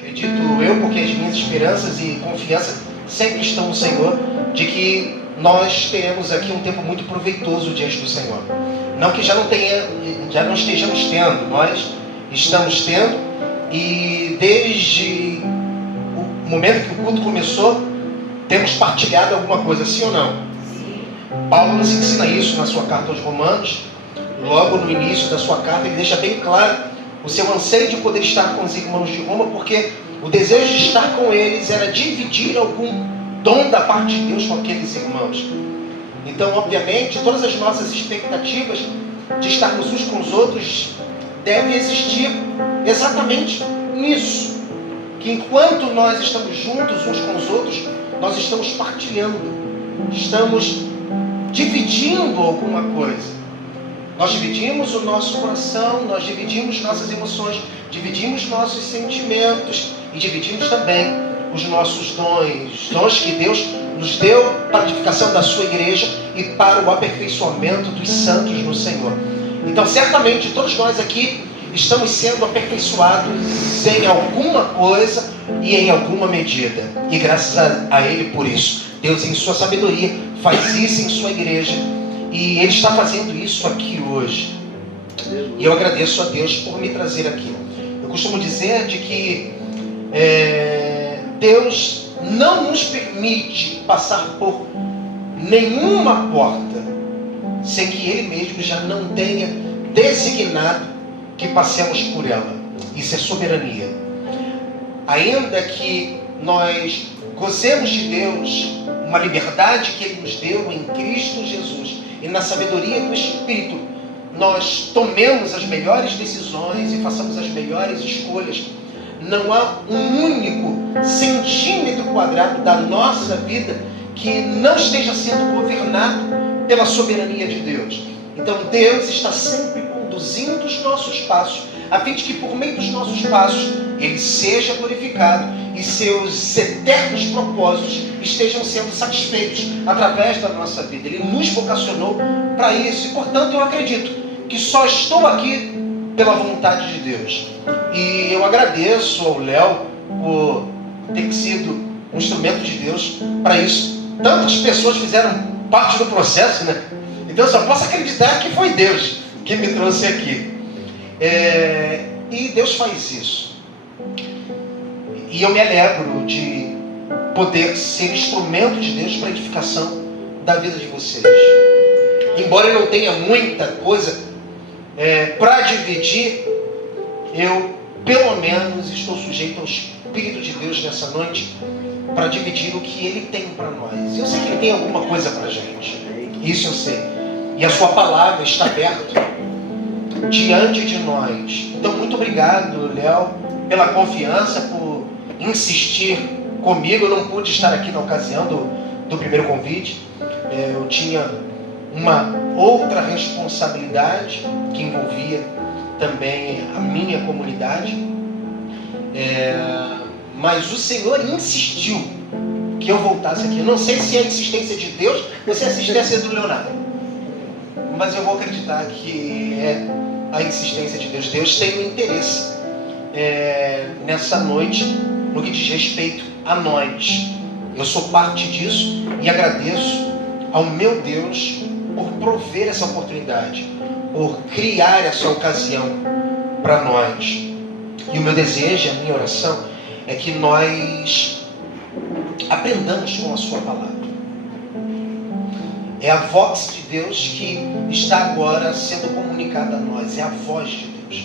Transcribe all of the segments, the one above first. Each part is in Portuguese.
Acredito eu, porque as minhas esperanças e confiança sempre estão no Senhor, de que nós teremos aqui um tempo muito proveitoso diante do Senhor. Não que já não estejamos tendo, nós estamos tendo, e desde o momento que o culto começou, temos partilhado alguma coisa, sim ou não? Sim. Paulo nos ensina isso na sua carta aos Romanos. Logo no início da sua carta, ele deixa bem claro o seu anseio de poder estar com os irmãos de Roma, porque o desejo de estar com eles era dividir algum dom da parte de Deus com aqueles irmãos. Então, obviamente, todas as nossas expectativas de estarmos uns com os outros devem existir exatamente nisso. Que enquanto nós estamos juntos uns com os outros, nós estamos partilhando, estamos dividindo alguma coisa. Nós dividimos o nosso coração, nós dividimos nossas emoções, dividimos nossos sentimentos e dividimos também os nossos dons que Deus nos deu para a edificação da sua igreja e para o aperfeiçoamento dos santos no Senhor. Então, certamente, todos nós aqui estamos sendo aperfeiçoados em alguma coisa e em alguma medida. E graças a Ele por isso. Deus, em sua sabedoria, faz isso em sua igreja. E Ele está fazendo isso aqui hoje. E eu agradeço a Deus por me trazer aqui. Eu costumo dizer de que Deus não nos permite passar por nenhuma porta sem que Ele mesmo já não tenha designado que passemos por ela. Isso é soberania. Ainda que nós gozemos de Deus, uma liberdade que Ele nos deu em Cristo Jesus e na sabedoria do Espírito, nós tomemos as melhores decisões e façamos as melhores escolhas. Não há um único centímetro quadrado da nossa vida que não esteja sendo governado pela soberania de Deus. Então Deus está sempre conduzindo os nossos passos, a fim de que por meio dos nossos passos Ele seja glorificado e seus eternos propósitos estejam sendo satisfeitos através da nossa vida. Ele nos vocacionou para isso e, portanto, eu acredito que só estou aqui pela vontade de Deus. E eu agradeço ao Léo por ter sido um instrumento de Deus para isso. Tantas pessoas fizeram parte do processo, né? Então eu só posso acreditar que foi Deus que me trouxe aqui. E Deus faz isso. E eu me alegro de poder ser instrumento de Deus para a edificação da vida de vocês. Embora eu não tenha muita coisa para dividir, eu pelo menos estou sujeito ao Espírito de Deus nessa noite para dividir o que Ele tem para nós. Eu sei que Ele tem alguma coisa para a gente. Isso eu sei. E a sua palavra está aberta diante de nós. Então, muito obrigado, Léo, pela confiança, por insistir comigo. Eu não pude estar aqui na ocasião do primeiro convite. Eu tinha uma outra responsabilidade que envolvia também a minha comunidade. Mas o Senhor insistiu que eu voltasse aqui. Eu não sei se é a insistência de Deus ou se é a insistência do Leonardo, mas eu vou acreditar que é a insistência de Deus. Deus tem um interesse nessa noite no que diz respeito a nós. Eu sou parte disso e agradeço ao meu Deus por prover essa oportunidade, por criar essa ocasião para nós. E o meu desejo, a minha oração é que nós aprendamos com a sua palavra. É a voz de Deus que está agora sendo comunicada a nós. É a voz de Deus.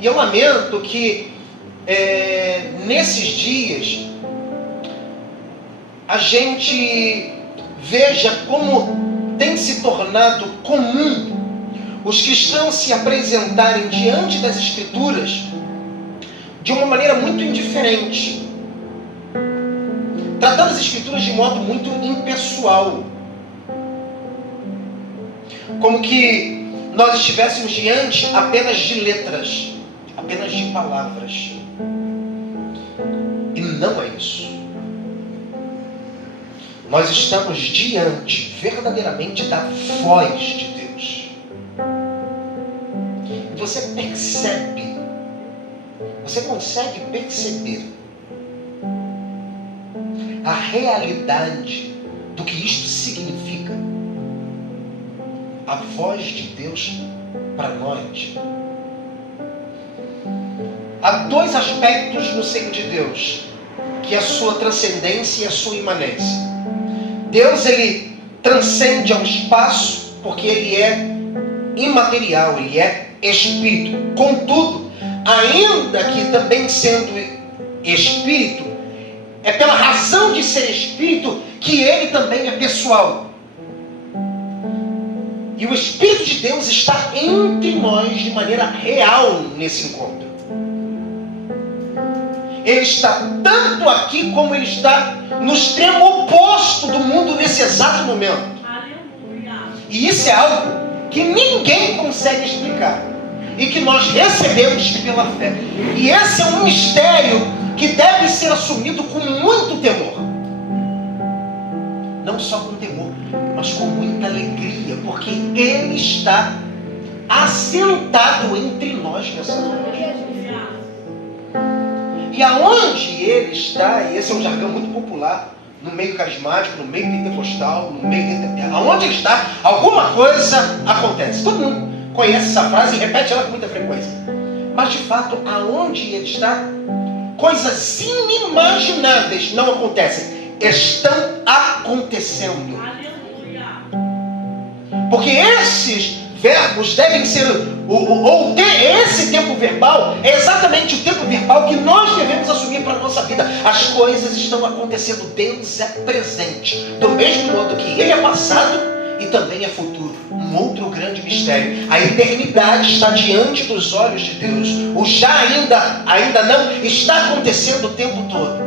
E eu lamento que nesses dias a gente veja como tem se tornado comum os cristãos se apresentarem diante das Escrituras de uma maneira muito indiferente, tratando as Escrituras de modo muito impessoal, como que nós estivéssemos diante apenas de letras, apenas de palavras. E não é isso. Nós estamos diante verdadeiramente da voz de Deus. E você percebe Você consegue perceber a realidade do que isto significa? A voz de Deus para nós. Há dois aspectos no ser de Deus, que é a sua transcendência e a sua imanência. Deus, ele transcende ao espaço porque ele é imaterial, ele é espírito. Contudo, ainda que também sendo espírito, é pela razão de ser espírito que ele também é pessoal. E o Espírito de Deus está entre nós de maneira real nesse encontro. Ele está tanto aqui como ele está no extremo oposto do mundo nesse exato momento. Aleluia. E isso é algo que ninguém consegue explicar. E que nós recebemos pela fé. E esse é um mistério que deve ser assumido com muito temor. Não só com temor, mas com muita alegria. Porque Ele está assentado entre nós nessa noite. E aonde Ele está, e esse é um jargão muito popular, no meio carismático, no meio pentecostal, no meio... Aonde Ele está, alguma coisa acontece. Todo mundo conhece essa frase e repete ela com muita frequência. Mas de fato, aonde Ele está, coisas inimagináveis não acontecem. Estão acontecendo. Aleluia. Porque esses verbos devem ser, esse tempo verbal é exatamente o tempo verbal que nós devemos assumir para a nossa vida. As coisas estão acontecendo, Deus é presente, do mesmo modo que Ele é passado e também é futuro. Um outro grande mistério, a eternidade está diante dos olhos de Deus. O já ainda não está acontecendo o tempo todo.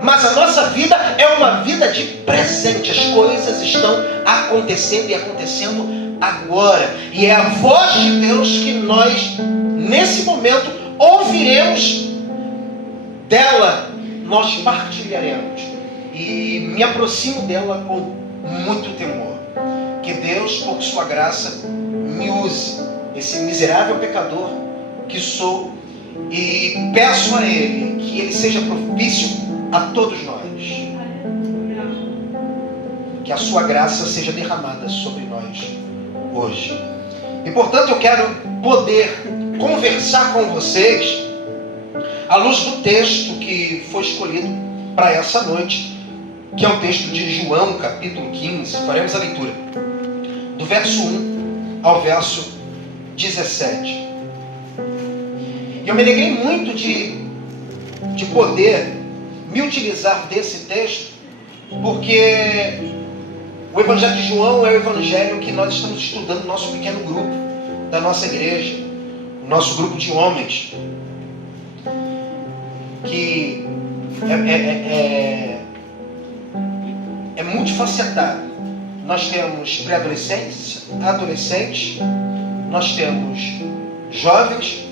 Mas a nossa vida é uma vida de presente. As coisas estão acontecendo e acontecendo agora. E é a voz de Deus que nós, nesse momento, ouviremos dela, nós partilharemos. E me aproximo dela com muito temor. Que Deus, por sua graça, me use, esse miserável pecador que sou, e peço a Ele que Ele seja propício a todos nós. Que a sua graça seja derramada sobre nós hoje. E portanto eu quero poder conversar com vocês à luz do texto que foi escolhido para essa noite, que é o texto de João, capítulo 15. Faremos a leitura do verso 1 ao verso 17. E eu me alegrei muito de poder me utilizar desse texto, porque o Evangelho de João é o Evangelho que nós estamos estudando no nosso pequeno grupo da nossa igreja, o nosso grupo de homens, que é multifacetado. Nós temos pré-adolescentes, adolescentes, nós temos jovens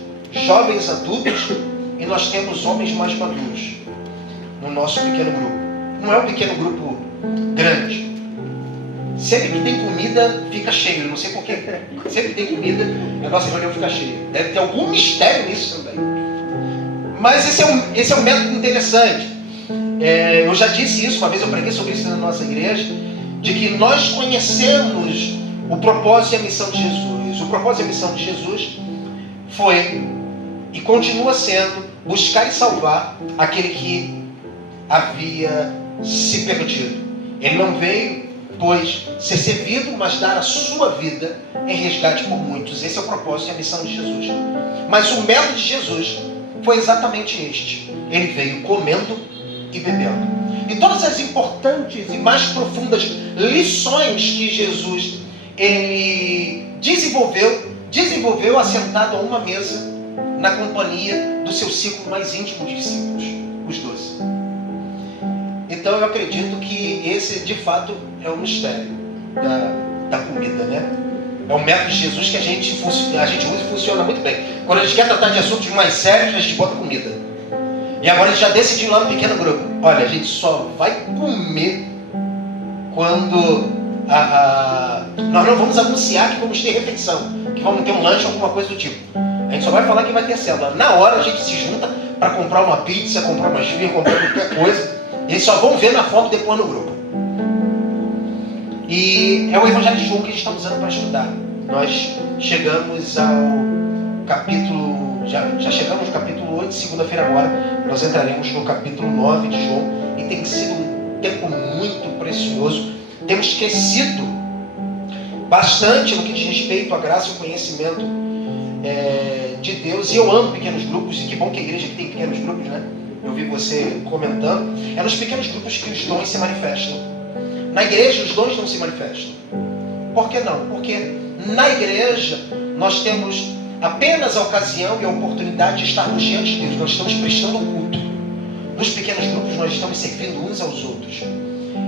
adultos e nós temos homens mais maduros no nosso pequeno grupo. Não é um pequeno grupo grande. Sempre que tem comida, fica cheio. Não sei porquê. Sempre que tem comida, a nossa reunião fica cheia. Deve ter algum mistério nisso também. Mas esse é um método interessante. Eu já disse isso, uma vez eu preguei sobre isso na nossa igreja, de que nós conhecemos o propósito e a missão de Jesus. O propósito e a missão de Jesus foi e continua sendo buscar e salvar aquele que havia se perdido. Ele não veio, pois, ser servido, mas dar a sua vida em resgate por muitos. Esse é o propósito e a missão de Jesus. Mas o método de Jesus foi exatamente este. Ele veio comendo e bebendo. E todas as importantes e mais profundas lições que Jesus ele desenvolveu assentado a uma mesa na companhia do seu círculo mais íntimo de discípulos, os 12. Então eu acredito que esse de fato é o mistério da comida, né? É um método de Jesus que a gente usa e funciona muito bem. Quando a gente quer tratar de assuntos mais sérios, a gente bota comida. E agora a gente já decidiu lá no pequeno grupo. Olha, a gente só vai comer quando nós não vamos anunciar que vamos ter refeição, que vamos ter um lanche ou alguma coisa do tipo. A gente gente só vai falar que vai ter célula. Na hora a gente se junta para comprar uma pizza, comprar uma esfirra, comprar qualquer coisa. E eles só vão ver na foto depois no grupo. E é o Evangelho de João que a gente está usando para estudar. Nós chegamos ao capítulo, já chegamos no capítulo 8, segunda-feira agora, nós entraremos no capítulo 9 de João, e tem sido um tempo muito precioso. Temos crescido bastante no que diz respeito à graça e ao conhecimento de Deus, e eu amo pequenos grupos, e que bom que a igreja aqui tem pequenos grupos, né? Eu vi você comentando. É nos pequenos grupos que os dons se manifestam. Na igreja os dons não se manifestam. Por que não? Porque na igreja nós temos apenas a ocasião e a oportunidade de estarmos diante de Deus. Nós estamos prestando culto. Nos pequenos grupos nós estamos servindo uns aos outros.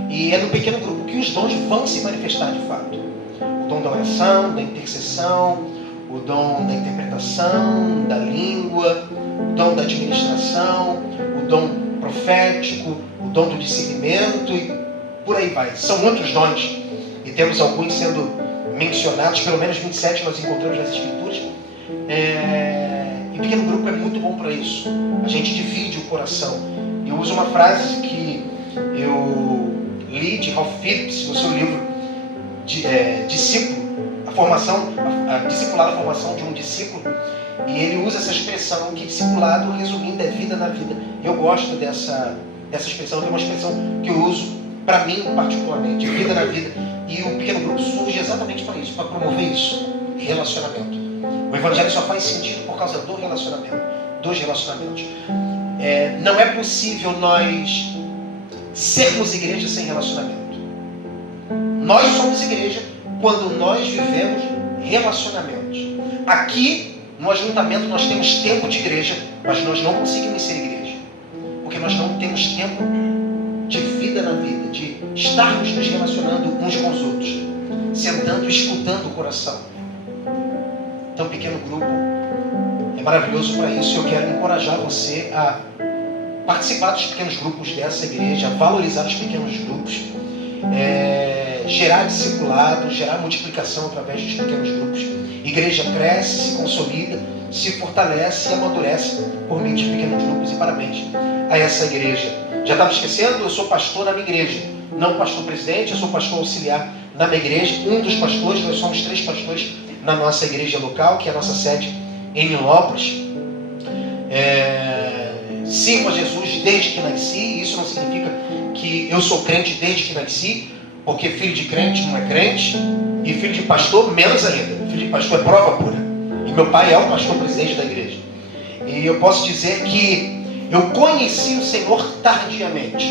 E é no pequeno grupo que os dons vão se manifestar de fato. O dom da oração, da intercessão, o dom da interpretação, da língua, o dom da administração, o dom profético, o dom do discernimento e por aí vai. São muitos dons e temos alguns sendo mencionados, pelo menos 27 nós encontramos nas Escrituras. E pequeno grupo é muito bom para isso. A gente divide o coração. Eu uso uma frase que eu li de Ralph Phillips no seu livro Discípulo, discipulado, a formação de um discípulo, e ele usa essa expressão que discipulado, resumindo, é vida na vida. Eu gosto dessa expressão, que é uma expressão que eu uso para mim particularmente, vida na vida. E o pequeno grupo surge exatamente para isso, para promover isso, relacionamento. O evangelho só faz sentido por causa do relacionamento, dos relacionamentos. Não é possível nós sermos igreja sem relacionamento. Nós somos igreja quando nós vivemos relacionamentos. Aqui no ajuntamento nós temos tempo de igreja, mas nós não conseguimos ser igreja, porque nós não temos tempo de vida na vida, de estarmos nos relacionando uns com os outros, sentando e escutando o coração. Então, pequeno grupo é maravilhoso para isso. Eu quero encorajar você a participar dos pequenos grupos dessa igreja, a valorizar os pequenos grupos, gerar discipulado, gerar multiplicação através dos pequenos grupos. Igreja cresce, se consolida, se fortalece e amadurece por meio de pequenos grupos. E parabéns a essa igreja. Já estava esquecendo? Eu sou pastor na minha igreja, não pastor presidente, eu sou pastor auxiliar na minha igreja, um dos pastores. Nós somos 3 pastores na nossa igreja local, que é a nossa sede em Nilópolis. Sirvo a Jesus desde que nasci. Isso não significa que eu sou crente desde que nasci, porque filho de crente não é crente, e filho de pastor menos ainda. Filho de pastor é prova pura. E meu pai é o pastor presidente da igreja. E eu posso dizer que eu conheci o Senhor tardiamente.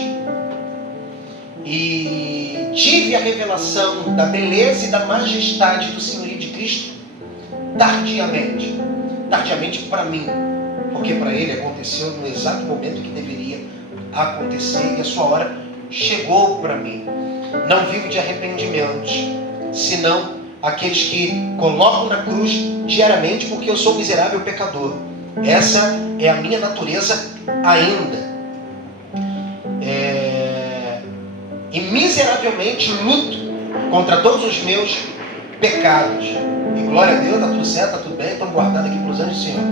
E tive a revelação da beleza e da majestade do senhorio de Cristo tardiamente. Tardiamente para mim, porque para Ele aconteceu no exato momento que deveria acontecer, e a sua hora chegou para mim. Não vivo de arrependimentos, senão aqueles que colocam na cruz diariamente, porque eu sou miserável pecador. Essa é a minha natureza ainda. E miseravelmente luto contra todos os meus pecados. E glória a Deus, está tudo certo, está tudo bem, estamos guardados aqui pelos anjos do Senhor.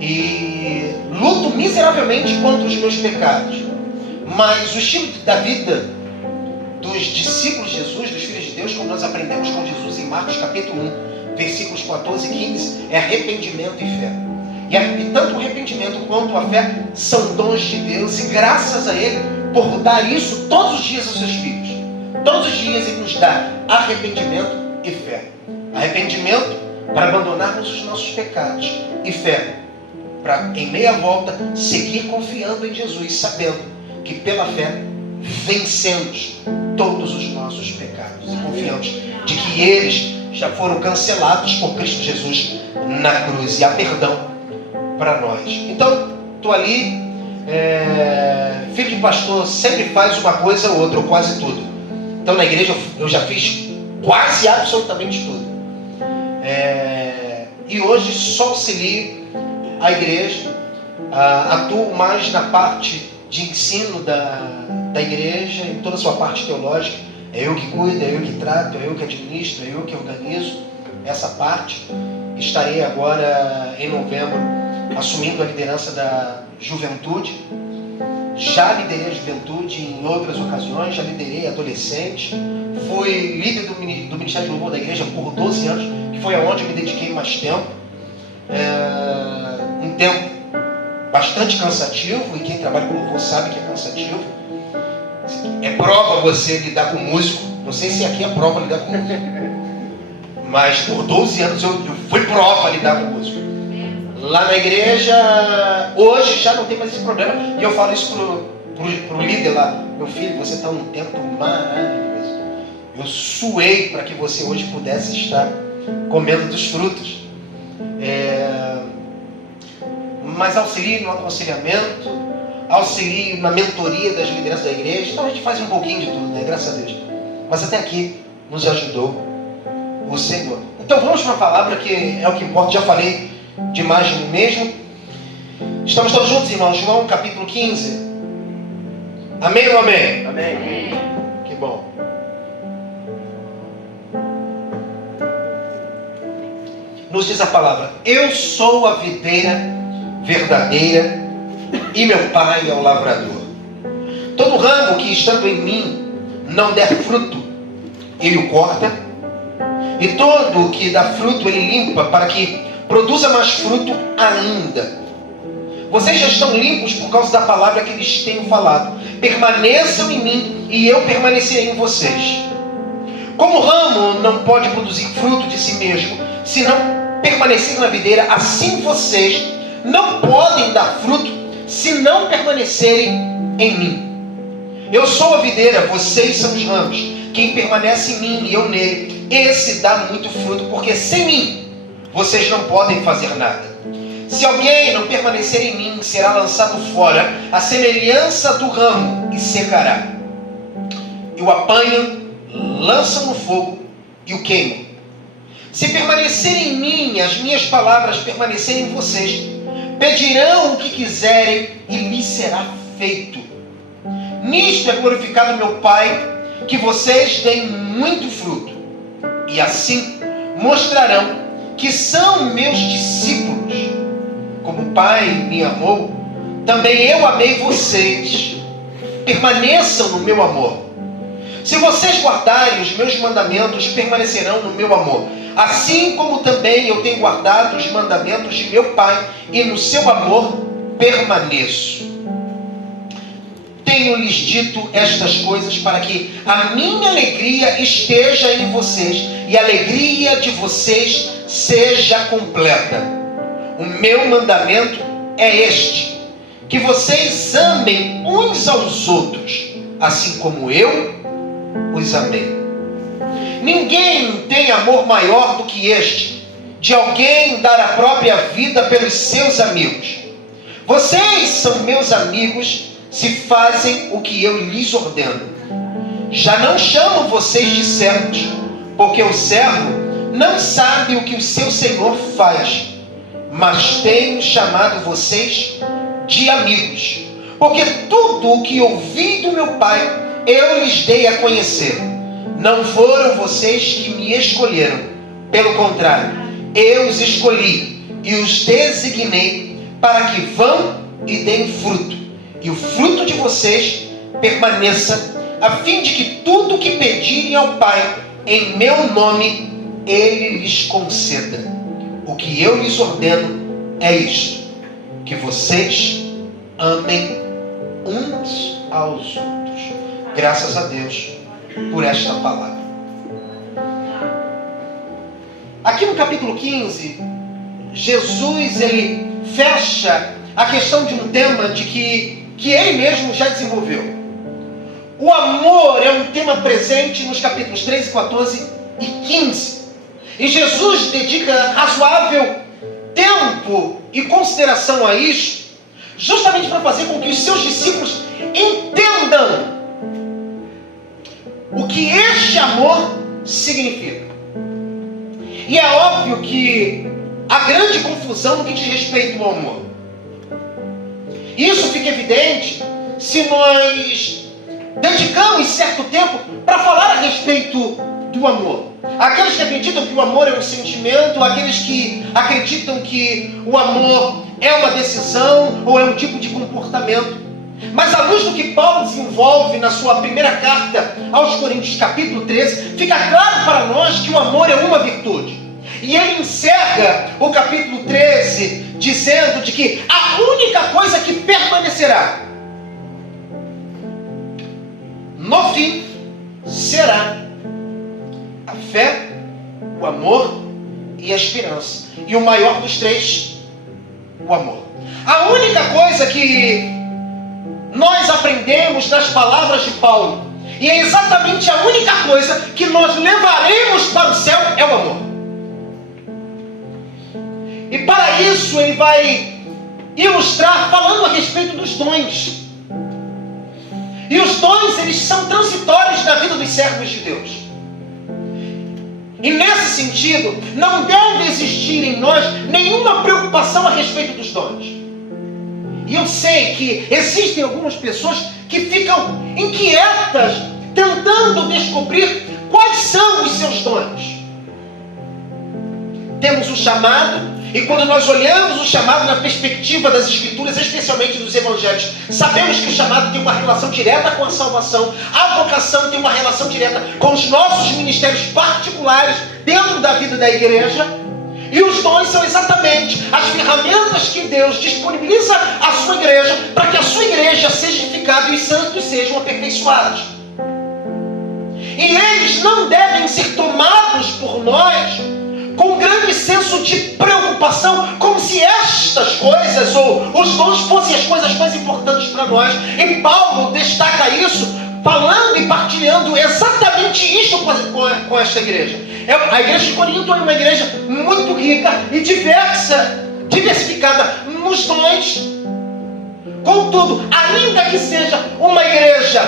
E luto miseravelmente contra os meus pecados. Mas o estilo da vida dos discípulos de Jesus, dos filhos de Deus, como nós aprendemos com Jesus em Marcos capítulo 1, versículos 14 e 15, é arrependimento e fé. E tanto o arrependimento quanto a fé são dons de Deus, e graças a Ele por dar isso todos os dias aos seus filhos. Todos os dias Ele nos dá arrependimento e fé. Arrependimento para abandonarmos os nossos pecados, e fé para, em meia volta, seguir confiando em Jesus, sabendo que pela fé vencemos todos os nossos pecados, e confiamos de que eles já foram cancelados por Cristo Jesus na cruz, e há perdão para nós. Então, estou ali, filho de pastor sempre faz uma coisa ou outra, ou quase tudo. Então na igreja eu já fiz quase absolutamente tudo. E hoje só auxilio a igreja, atuo mais na parte de ensino da igreja, em toda a sua parte teológica. É eu que cuido, é eu que trato, é eu que administro, é eu que organizo essa parte. estarei agora em novembro assumindo a liderança da juventude. Já liderei a juventude em outras ocasiões, já liderei adolescente, fui líder do Ministério de Louvor da igreja por 12 anos, que foi aonde eu me dediquei mais tempo. Um tempo bastante cansativo, e quem trabalha com louvor sabe que é cansativo. É prova você lidar com músico, não sei se aqui é prova lidar com músico, mas por 12 anos eu fui prova lidar com músico. Lá na igreja, hoje já não tem mais esse problema. E eu falo isso pro líder lá. Meu filho, você está num tempo maravilhoso. Eu suei para que você hoje pudesse estar comendo dos frutos. Mas auxilio no aconselhamento, auxilio na mentoria das lideranças da igreja. Então a gente faz um pouquinho de tudo, né? Graças a Deus. Mas até aqui nos ajudou o Senhor. Então vamos para a palavra, que é o que importa. Já falei demais de mim mesmo. Estamos todos juntos, irmãos? João capítulo 15. Amém ou amém? Amém. Que bom. Nos diz a palavra: eu sou a videira verdadeira e meu pai é o lavrador. Todo ramo que estando em mim não der fruto, ele o corta, e todo que dá fruto ele limpa, para que produza mais fruto ainda. Vocês já estão limpos por causa da palavra que lhes tenho falado. Permaneçam em mim e eu permanecerei em vocês. Como o ramo não pode produzir fruto de si mesmo, se não permanecer na videira, assim vocês não podem dar fruto se não permanecerem em mim. Eu sou a videira, vocês são os ramos. Quem permanece em mim e eu nele, esse dá muito fruto, porque sem mim vocês não podem fazer nada. Se alguém não permanecer em mim, será lançado fora, à semelhança do ramo, e secará. E o apanham, lançam no fogo e o queimam. Se permanecerem em mim, as minhas palavras permanecerem em vocês, pedirão o que quiserem e lhes será feito. Nisto é glorificado meu Pai, que vocês deem muito fruto, e assim mostrarão que são meus discípulos. Como o Pai me amou, também eu amei vocês. Permaneçam no meu amor. Se vocês guardarem os meus mandamentos, permanecerão no meu amor. Assim como também eu tenho guardado os mandamentos de meu Pai, e no seu amor permaneço. Tenho-lhes dito estas coisas para que a minha alegria esteja em vocês e a alegria de vocês seja completa. O meu mandamento é este: que vocês amem uns aos outros, assim como eu os amei. Ninguém tem amor maior do que este, de alguém dar a própria vida pelos seus amigos. Vocês são meus amigos se fazem o que eu lhes ordeno. Já não chamo vocês de servos, porque o servo não sabe o que o seu senhor faz, mas tenho chamado vocês de amigos, porque tudo o que ouvi do meu Pai eu lhes dei a conhecer. Não foram vocês que me escolheram, pelo contrário, eu os escolhi e os designei para que vão e deem fruto, e o fruto de vocês permaneça, a fim de que tudo o que pedirem ao Pai em meu nome, Ele lhes conceda. O que eu lhes ordeno é isto: que vocês amem uns aos outros. Graças a Deus por esta palavra. Aqui no capítulo 15, Jesus ele fecha a questão de um tema de que ele mesmo já desenvolveu. O amor é um tema presente nos capítulos 13, 14 e 15. E Jesus dedica razoável tempo e consideração a isso, justamente para fazer com que os seus discípulos entendam o que este amor significa. E é óbvio que há grande confusão no que diz respeito ao amor. Isso fica evidente se nós dedicamos certo tempo para falar a respeito do amor. Aqueles que acreditam que o amor é um sentimento, aqueles que acreditam que o amor é uma decisão ou é um tipo de comportamento. Mas à luz do que Paulo desenvolve na sua primeira carta aos Coríntios, capítulo 13, fica claro para nós que o amor é uma virtude. E ele encerra o capítulo 13 dizendo de que a única coisa que permanecerá no fim será a fé, o amor e a esperança. E o maior dos três, o amor. A única coisa que nós aprendemos das palavras de Paulo, e é exatamente a única coisa que nós levaremos para o céu, é o amor. E para isso ele vai ilustrar falando a respeito dos dons. E os dons, eles são transitórios na vida dos servos de Deus. E nesse sentido, não deve existir em nós nenhuma preocupação a respeito dos dons. E eu sei que existem algumas pessoas que ficam inquietas, tentando descobrir quais são os seus dons. Temos o chamado, e quando nós olhamos o chamado na perspectiva das Escrituras, especialmente dos Evangelhos, sabemos que o chamado tem uma relação direta com a salvação, a vocação tem uma relação direta com os nossos ministérios particulares dentro da vida da igreja, e os dons são exatamente as ferramentas que Deus disponibiliza à sua igreja para que a sua igreja seja edificada e os santos sejam aperfeiçoados. E eles não devem ser tomados por nós com um grande senso de preocupação, como se estas coisas ou os dons fossem as coisas mais importantes para nós. E Paulo destaca isso, falando e partilhando exatamente isso com esta igreja. A igreja de Corinto é uma igreja muito rica e diversificada nos dons. Contudo, ainda que seja uma igreja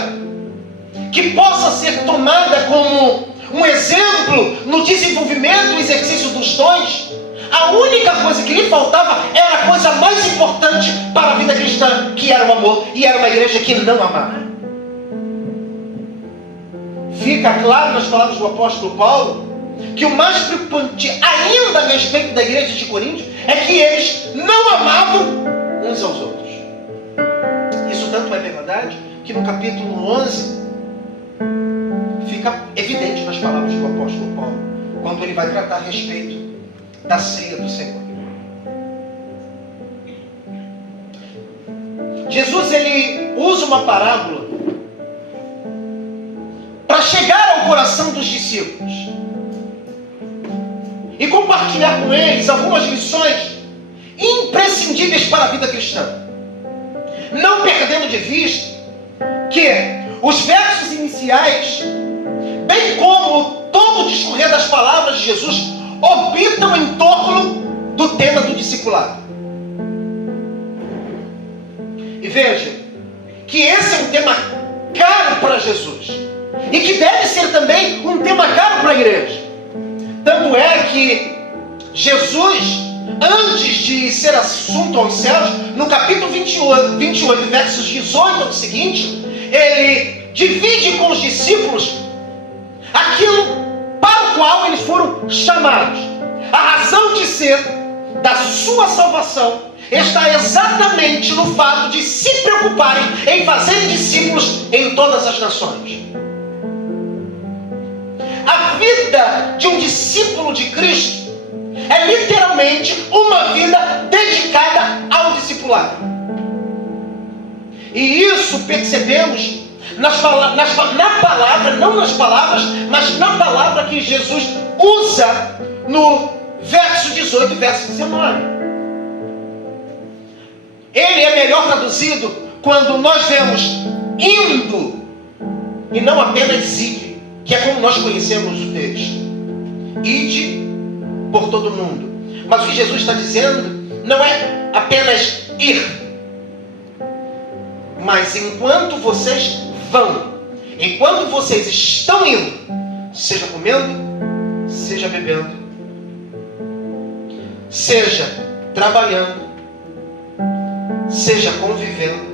que possa ser tomada como um exemplo no desenvolvimento e exercício dos dons, a única coisa que lhe faltava era a coisa mais importante para a vida cristã, que era o amor, e era uma igreja que não amava. Fica claro nas palavras do apóstolo Paulo que o mais preocupante ainda a respeito da igreja de Corinto é que eles não amavam uns aos outros. Isso tanto é verdade que no capítulo 11 fica evidente nas palavras do apóstolo Paulo, quando ele vai tratar a respeito da ceia do Senhor. Jesus, ele usa uma parábola para chegar ao coração dos discípulos e compartilhar com eles algumas lições imprescindíveis para a vida cristã, não perdendo de vista que os versos iniciais, bem como todo o discorrer das palavras de Jesus, orbitam em torno do tema do discipulado. E veja que esse é um tema caro para Jesus e que deve ser também um tema caro para a igreja. Tanto é que Jesus, antes de ser assunto aos céus, no capítulo 28, versos 18 ao seguinte, ele divide com os discípulos aquilo para o qual eles foram chamados. A razão de ser da sua salvação está exatamente no fato de se preocuparem em fazer discípulos em todas as nações. A vida de um discípulo de Cristo é literalmente uma vida dedicada ao discipulado. E isso percebemos na palavra, não nas palavras, mas na palavra que Jesus usa no verso 18 e verso 19. Ele é melhor traduzido quando nós vemos indo e não apenas ide, que é como nós conhecemos o texto. Ide por todo mundo. Mas o que Jesus está dizendo não é apenas ir, mas enquanto vocês vão, enquanto vocês estão indo, seja comendo, seja bebendo, seja trabalhando, seja convivendo,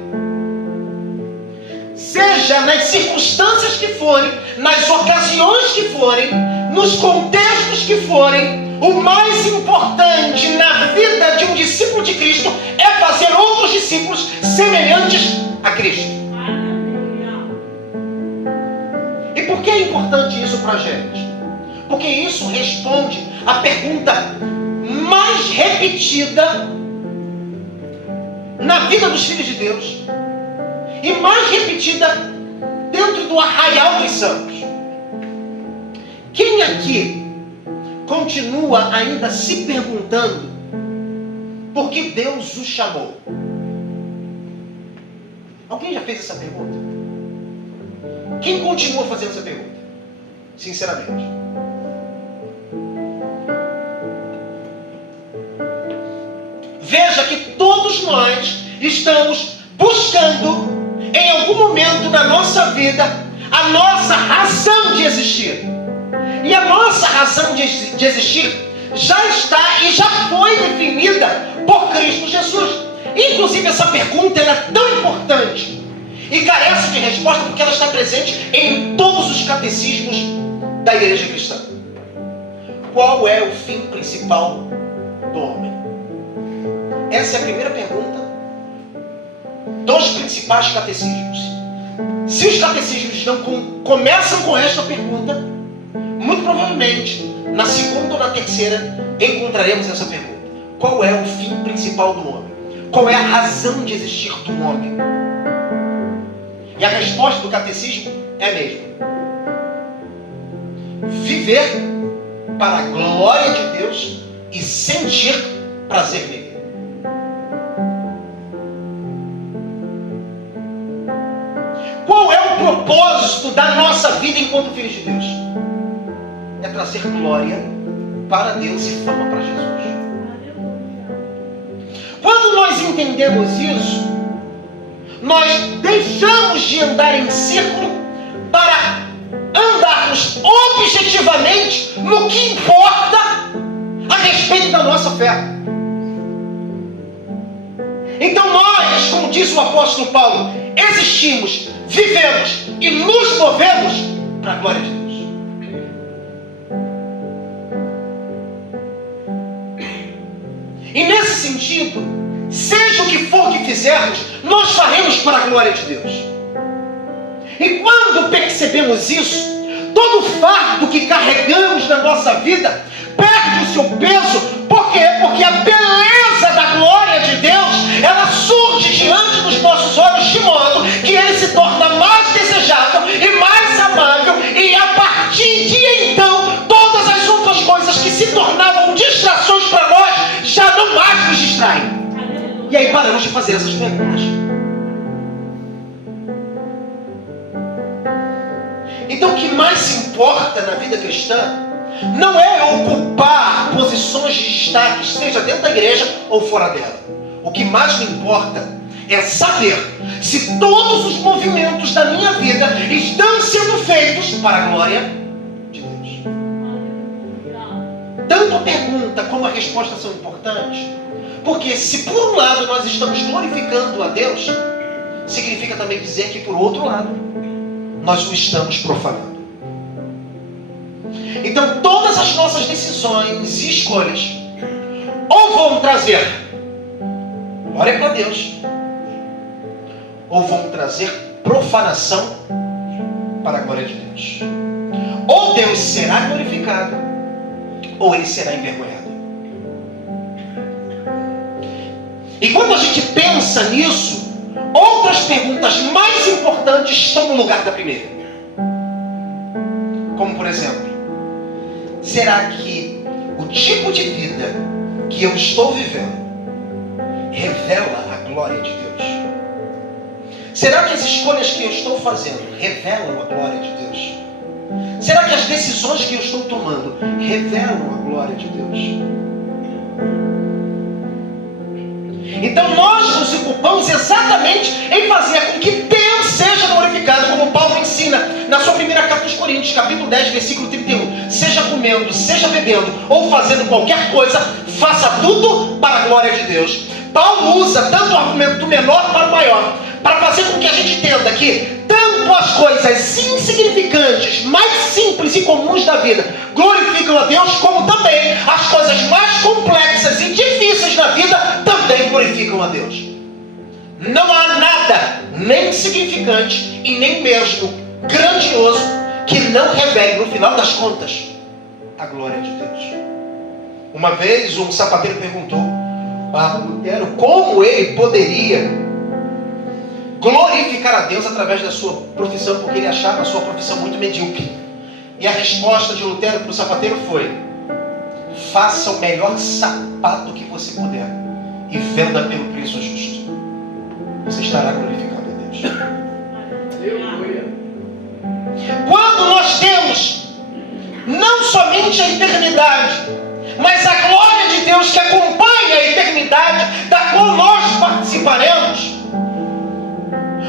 seja nas circunstâncias que forem, nas ocasiões que forem, nos contextos que forem, o mais importante na vida de um discípulo de Cristo é fazer outros discípulos semelhantes a Cristo. E por que é importante isso para a gente? Porque isso responde à pergunta mais repetida na vida dos filhos de Deus e mais repetida dentro do arraial dos santos. Quem aqui continua ainda se perguntando por que Deus o chamou? Alguém já fez essa pergunta? Quem continua fazendo essa pergunta? Sinceramente. Veja que todos nós estamos buscando, em algum momento da nossa vida, a nossa razão de existir. E a nossa razão de existir já está e já foi definida por Cristo Jesus. Inclusive essa pergunta é tão importante e carece de resposta porque ela está presente em todos os catecismos da igreja cristã. Qual é o fim principal do homem? Essa é a primeira pergunta dos principais catecismos. Se os catecismos não começam com esta pergunta, muito provavelmente na segunda ou na terceira encontraremos essa pergunta. Qual é o fim principal do homem? Qual é a razão de existir do homem? E a resposta do catecismo é a mesma: viver para a glória de Deus e sentir prazer nele. Qual é o propósito da nossa vida enquanto filhos de Deus? É trazer glória para Deus e fama para Jesus. Quando nós entendemos isso, nós deixamos de andar em círculo para andarmos objetivamente no que importa a respeito da nossa fé. Então nós, como diz o apóstolo Paulo, existimos, vivemos e nos movemos para a glória de Deus. E nesse sentido, seja o que for que fizermos, nós faremos para a glória de Deus. E quando percebemos isso, todo o fardo que carregamos na nossa vida perde o seu peso. Por quê? Porque a beleza da glória de Deus, ela surge diante dos nossos olhos de modo que ele se torna mais desejável e mais amável, e a partir de então, todas as outras coisas que se tornavam distrações para nós já não mais nos distraem. E aí paramos de fazer essas perguntas. Então o que mais se importa na vida cristã não é ocupar posições de destaque, seja dentro da igreja ou fora dela. O que mais me importa é saber se todos os movimentos da minha vida estão sendo feitos para a glória de Deus. Tanto a pergunta como a resposta são importantes, porque se por um lado nós estamos glorificando a Deus, significa também dizer que por outro lado nós o estamos profanando. Então todas as nossas decisões e escolhas ou vão trazer glória para Deus, ou vão trazer profanação para a glória de Deus. Ou Deus será glorificado, ou ele será envergonhado. E quando a gente pensa nisso, outras perguntas mais importantes estão no lugar da primeira. Como por exemplo, será que o tipo de vida que eu estou vivendo revela a glória de Deus? Será que as escolhas que eu estou fazendo revelam a glória de Deus? Será que as decisões que eu estou tomando revelam a glória de Deus? Então nós nos ocupamos exatamente em fazer com que Deus seja glorificado, como Paulo ensina na sua primeira carta aos Coríntios, capítulo 10, versículo 31. Seja comendo, seja bebendo, ou fazendo qualquer coisa, faça tudo para a glória de Deus. Paulo usa tanto o argumento do menor para o maior, para fazer com que a gente entenda que tanto as coisas insignificantes, mais simples e comuns da vida glorificam a Deus, como também as coisas mais complexas e difíceis da vida também glorificam a Deus. Não há nada, nem insignificante e nem mesmo grandioso, que não revele, no final das contas, a glória de Deus. Uma vez um sapateiro perguntou a Lutero como ele poderia glorificar a Deus através da sua profissão, porque ele achava a sua profissão muito medíocre. E a resposta de Lutero para o sapateiro foi: faça o melhor sapato que você puder e venda pelo preço justo. Você estará glorificando a Deus. Quando nós temos não somente a eternidade, mas a glória de Deus que acompanha a eternidade, da qual nós participaremos,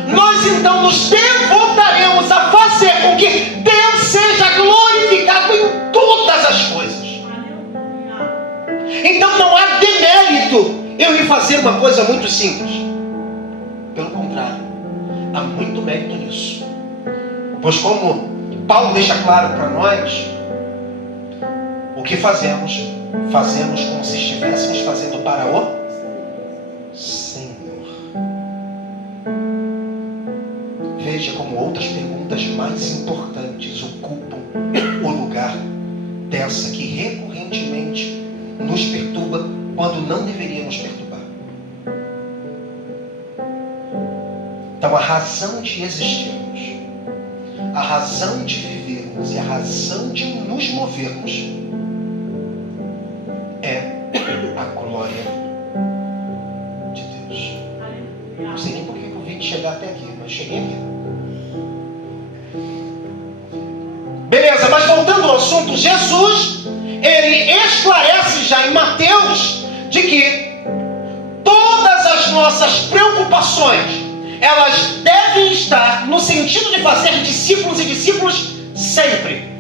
nós então nos devotaremos a fazer com que Deus seja glorificado em todas as coisas. Então não há demérito eu ir fazer uma coisa muito simples. Pelo contrário, há muito mérito nisso. Pois como Paulo deixa claro para nós, o que fazemos como se estivéssemos fazendo para o Senhor. Veja como outras perguntas mais importantes ocupam o lugar dessa que recorrentemente nos perturba quando não deveria nos perturbar. Então a razão de existirmos, a razão de vivermos e a razão de nos movermos é a glória de Deus. Não sei nem por que eu vim chegar até aqui, mas cheguei aqui. Beleza, mas voltando ao assunto, Jesus, ele esclarece já em Mateus de que todas as nossas preocupações, elas devem estar no sentido de fazer discípulos e discípulos sempre.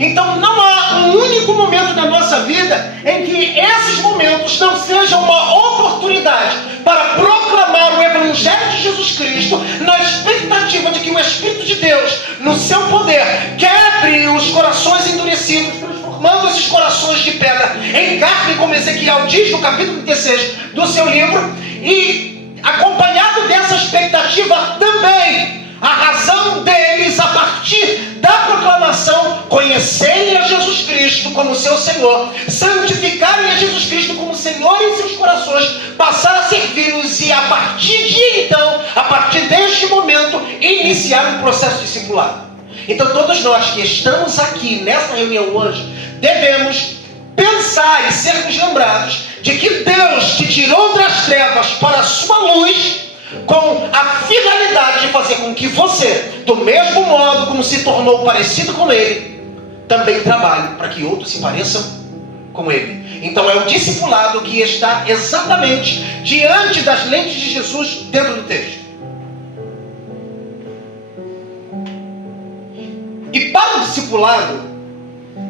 Então não há um único momento da nossa vida em que esses momentos não sejam uma oportunidade para proclamar o Evangelho de Jesus Cristo, na expectativa de que o Espírito de Deus, no seu poder, quebre os corações endurecidos, transformando esses corações de pedra em carne, como Ezequiel diz no capítulo 16 do seu livro. E acompanhado dessa expectativa também a razão deles, a partir da proclamação, conhecerem a Jesus Cristo como seu Senhor, santificarem a Jesus Cristo como Senhor em seus corações, passar a servi-los e a partir de então, a partir deste momento, iniciar um processo discipulado. Então todos nós que estamos aqui nessa reunião hoje, devemos pensar e sermos lembrados de que Deus te tirou das trevas para a sua luz, com a finalidade de fazer com que você, do mesmo modo como se tornou parecido com Ele, também trabalhe para que outros se pareçam com Ele. Então é o discipulado que está exatamente diante das lentes de Jesus dentro do texto. E para o discipulado,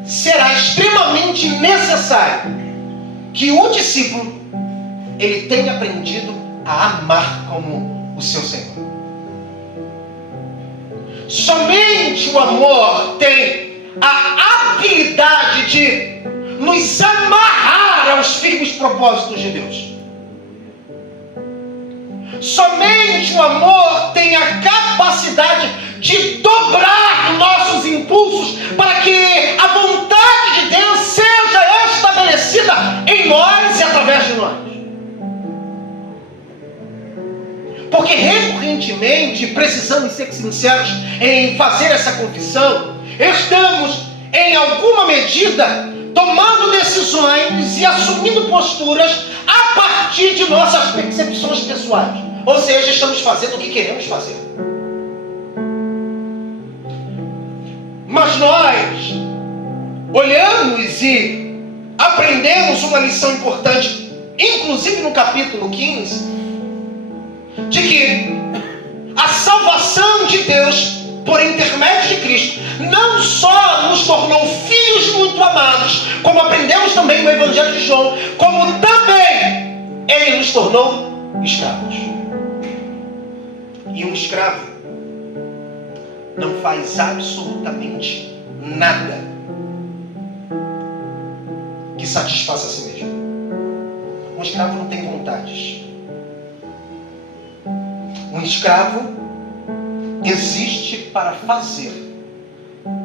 será extremamente necessário que o discípulo ele tenha aprendido a amar como o seu Senhor. Somente o amor tem a habilidade de nos amarrar aos firmes propósitos de Deus. Somente o amor tem a capacidade de dobrar nossos impulsos para que a vontade de Deus seja estabelecida em nós e através de nós. Porque recorrentemente, precisamos ser sinceros em fazer essa confissão, estamos em alguma medida tomando decisões e assumindo posturas a partir de nossas percepções pessoais. Ou seja, estamos fazendo o que queremos fazer. Mas nós olhamos e aprendemos uma lição importante, inclusive no capítulo 15, de que a salvação de Deus por intermédio de Cristo não só nos tornou filhos muito amados, como aprendemos também no Evangelho de João, como também Ele nos tornou escravos. E um escravo não faz absolutamente nada que satisfaça a si mesmo. Um escravo não tem vontades. Um escravo existe para fazer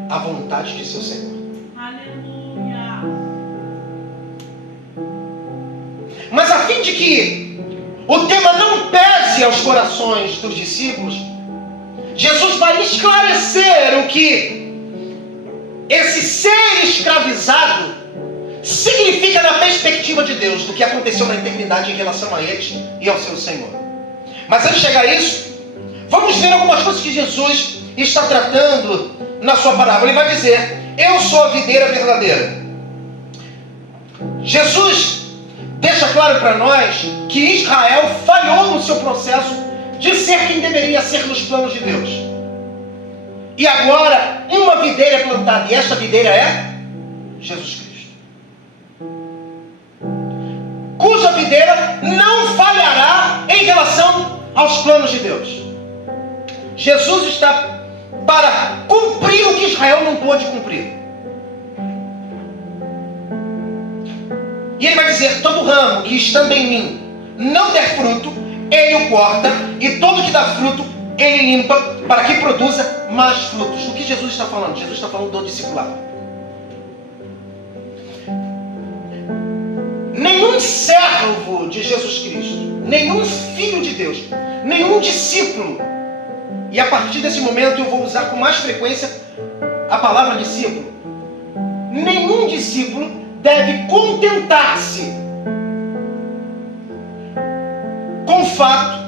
a vontade de seu Senhor. Aleluia. Mas a fim de que o tema não pese aos corações dos discípulos, Jesus vai esclarecer o que esse ser escravizado significa na perspectiva de Deus, do que aconteceu na eternidade em relação a eles e ao seu Senhor. Mas antes de chegar a isso, vamos ver algumas coisas que Jesus está tratando na sua parábola. Ele vai dizer: eu sou a videira verdadeira. Jesus deixa claro para nós que Israel falhou no seu processo de ser quem deveria ser nos planos de Deus. E agora uma videira é plantada, e esta videira é Jesus Cristo, cuja videira não falhará em relação aos planos de Deus. Jesus está para cumprir o que Israel não pôde cumprir. E ele vai dizer: todo ramo que estando em mim não der fruto, ele o corta, e todo que dá fruto, ele limpa, para que produza mais frutos. Do que Jesus está falando? Jesus está falando do discipulado. Nenhum servo de Jesus Cristo, nenhum filho de Deus, nenhum discípulo, e a partir desse momento eu vou usar com mais frequência a palavra discípulo, nenhum discípulo deve contentar-se com o fato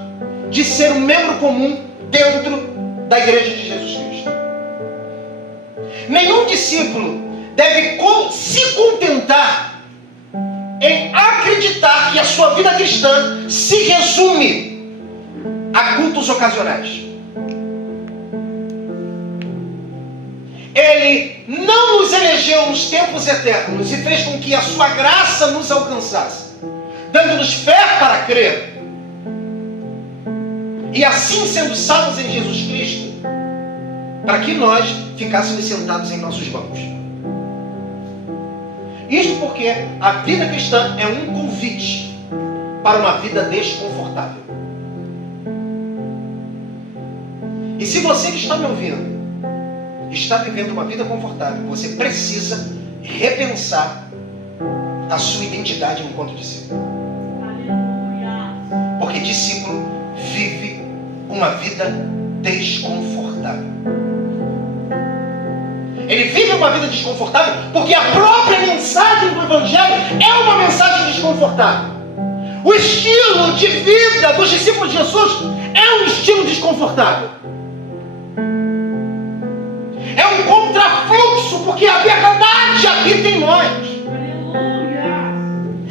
de ser um membro comum dentro da igreja de Jesus Cristo. Nenhum discípulo deve se contentar em acreditar que a sua vida cristã se resume a cultos ocasionais. Ele não nos elegeu nos tempos eternos e fez com que a sua graça nos alcançasse, dando-nos fé para crer. E assim sendo salvos em Jesus Cristo, para que nós ficássemos sentados em nossos bancos. Isto porque a vida cristã é um convite para uma vida desconfortável. E se você que está me ouvindo está vivendo uma vida confortável, você precisa repensar a sua identidade enquanto discípulo. Aleluia. Porque discípulo vive uma vida desconfortável. Ele vive uma vida desconfortável porque a própria mensagem do Evangelho é uma mensagem desconfortável. O estilo de vida dos discípulos de Jesus é um estilo desconfortável. É um contrafluxo, porque a verdade habita em nós. Aleluia.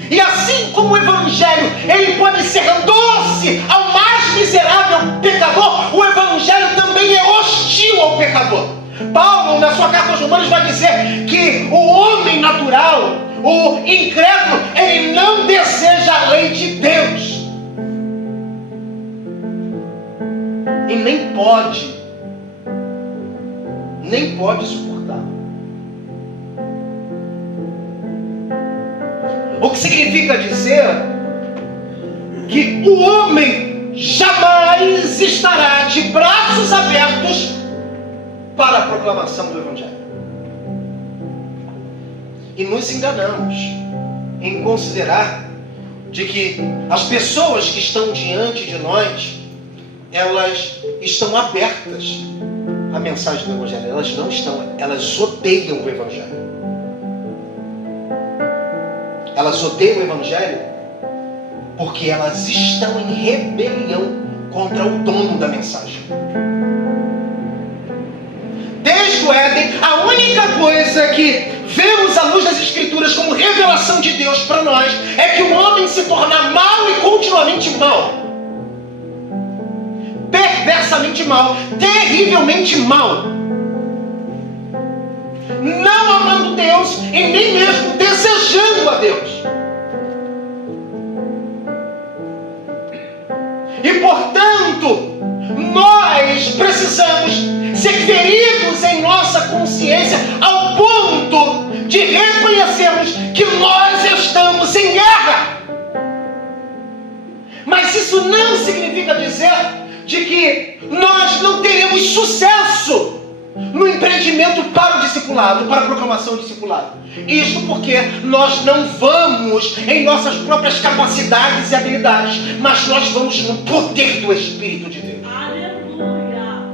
E assim como o Evangelho ele pode ser doce ao mais miserável pecador, o Evangelho também é hostil ao pecador. Paulo, na sua carta aos Romanos, vai dizer que o homem natural, o incrédulo, ele não deseja a lei de Deus. E nem pode suportar. O que significa dizer que o homem jamais estará de braços abertos para a proclamação do Evangelho. E nos enganamos em considerar de que as pessoas que estão diante de nós, elas estão abertas à mensagem do Evangelho. Elas não estão, elas odeiam o Evangelho. Elas odeiam o Evangelho porque elas estão em rebelião contra o dono da mensagem. Desde o Éden, a única coisa que vemos à luz das Escrituras como revelação de Deus para nós é que o homem se torna mal e continuamente mal. Perversamente mal, terrivelmente mal. Não amando Deus e nem mesmo desejando a Deus. E portanto, nós precisamos ser feridos isso não significa dizer de que nós não teremos sucesso no empreendimento para o discipulado, para a proclamação do discipulado. Isto porque nós não vamos em nossas próprias capacidades e habilidades, mas nós vamos no poder do Espírito de Deus. Aleluia.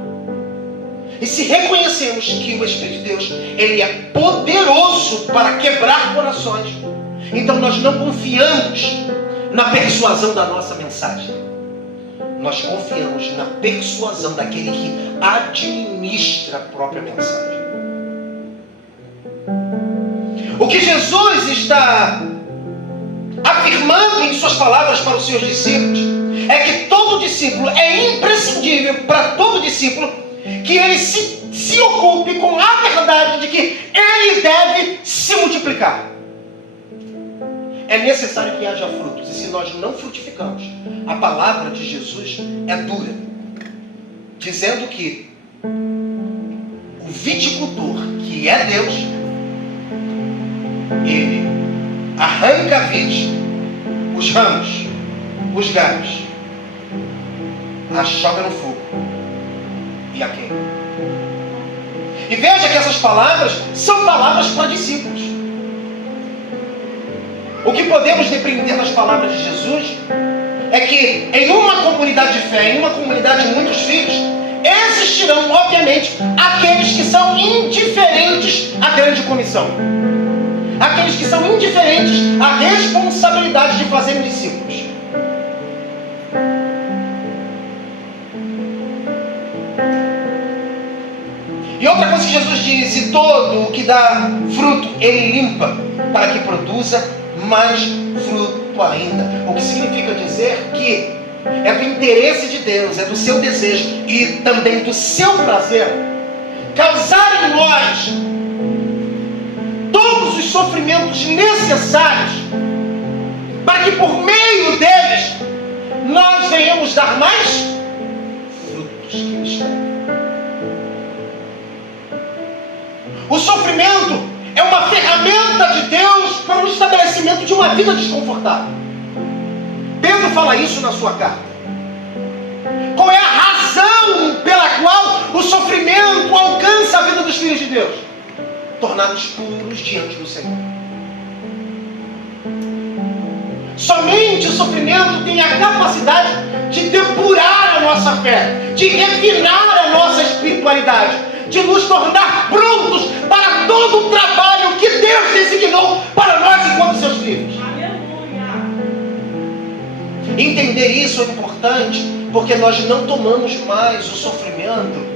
E se reconhecemos que o Espírito de Deus, ele é poderoso para quebrar corações, então nós não confiamos na persuasão da nossa mensagem. Nós confiamos na persuasão daquele que administra a própria mensagem. O que Jesus está afirmando em suas palavras para os seus discípulos é que todo discípulo, é imprescindível para todo discípulo que ele se ocupe com a verdade de que ele deve se multiplicar. É necessário que haja frutos, e se nós não frutificamos, a palavra de Jesus é dura, dizendo que o viticultor, que é Deus, ele arranca a vide, os ramos, os galhos, a joga no fogo e a queima. E veja que essas palavras são palavras para discípulos. O que podemos depreender das palavras de Jesus é que em uma comunidade de fé, em uma comunidade de muitos filhos, existirão, obviamente, aqueles que são indiferentes à grande comissão. Aqueles que são indiferentes à responsabilidade de fazerem discípulos. E outra coisa que Jesus disse: todo o que dá fruto, ele limpa, para que produza mais fruto ainda. O que significa dizer que é do interesse de Deus, é do seu desejo e também do seu prazer causar em nós todos os sofrimentos necessários para que por meio deles nós venhamos dar mais frutos que eles têm. O sofrimento é uma ferramenta de Deus para o estabelecimento de uma vida desconfortável. Pedro fala isso na sua carta. Qual é a razão pela qual o sofrimento alcança a vida dos filhos de Deus? Torná-los puros diante do Senhor. Somente o sofrimento tem a capacidade de depurar a nossa fé, de refinar a nossa espiritualidade, de nos tornar prontos para todo o trabalho que Deus designou para nós enquanto seus filhos. Aleluia. Entender isso é importante, porque nós não tomamos mais o sofrimento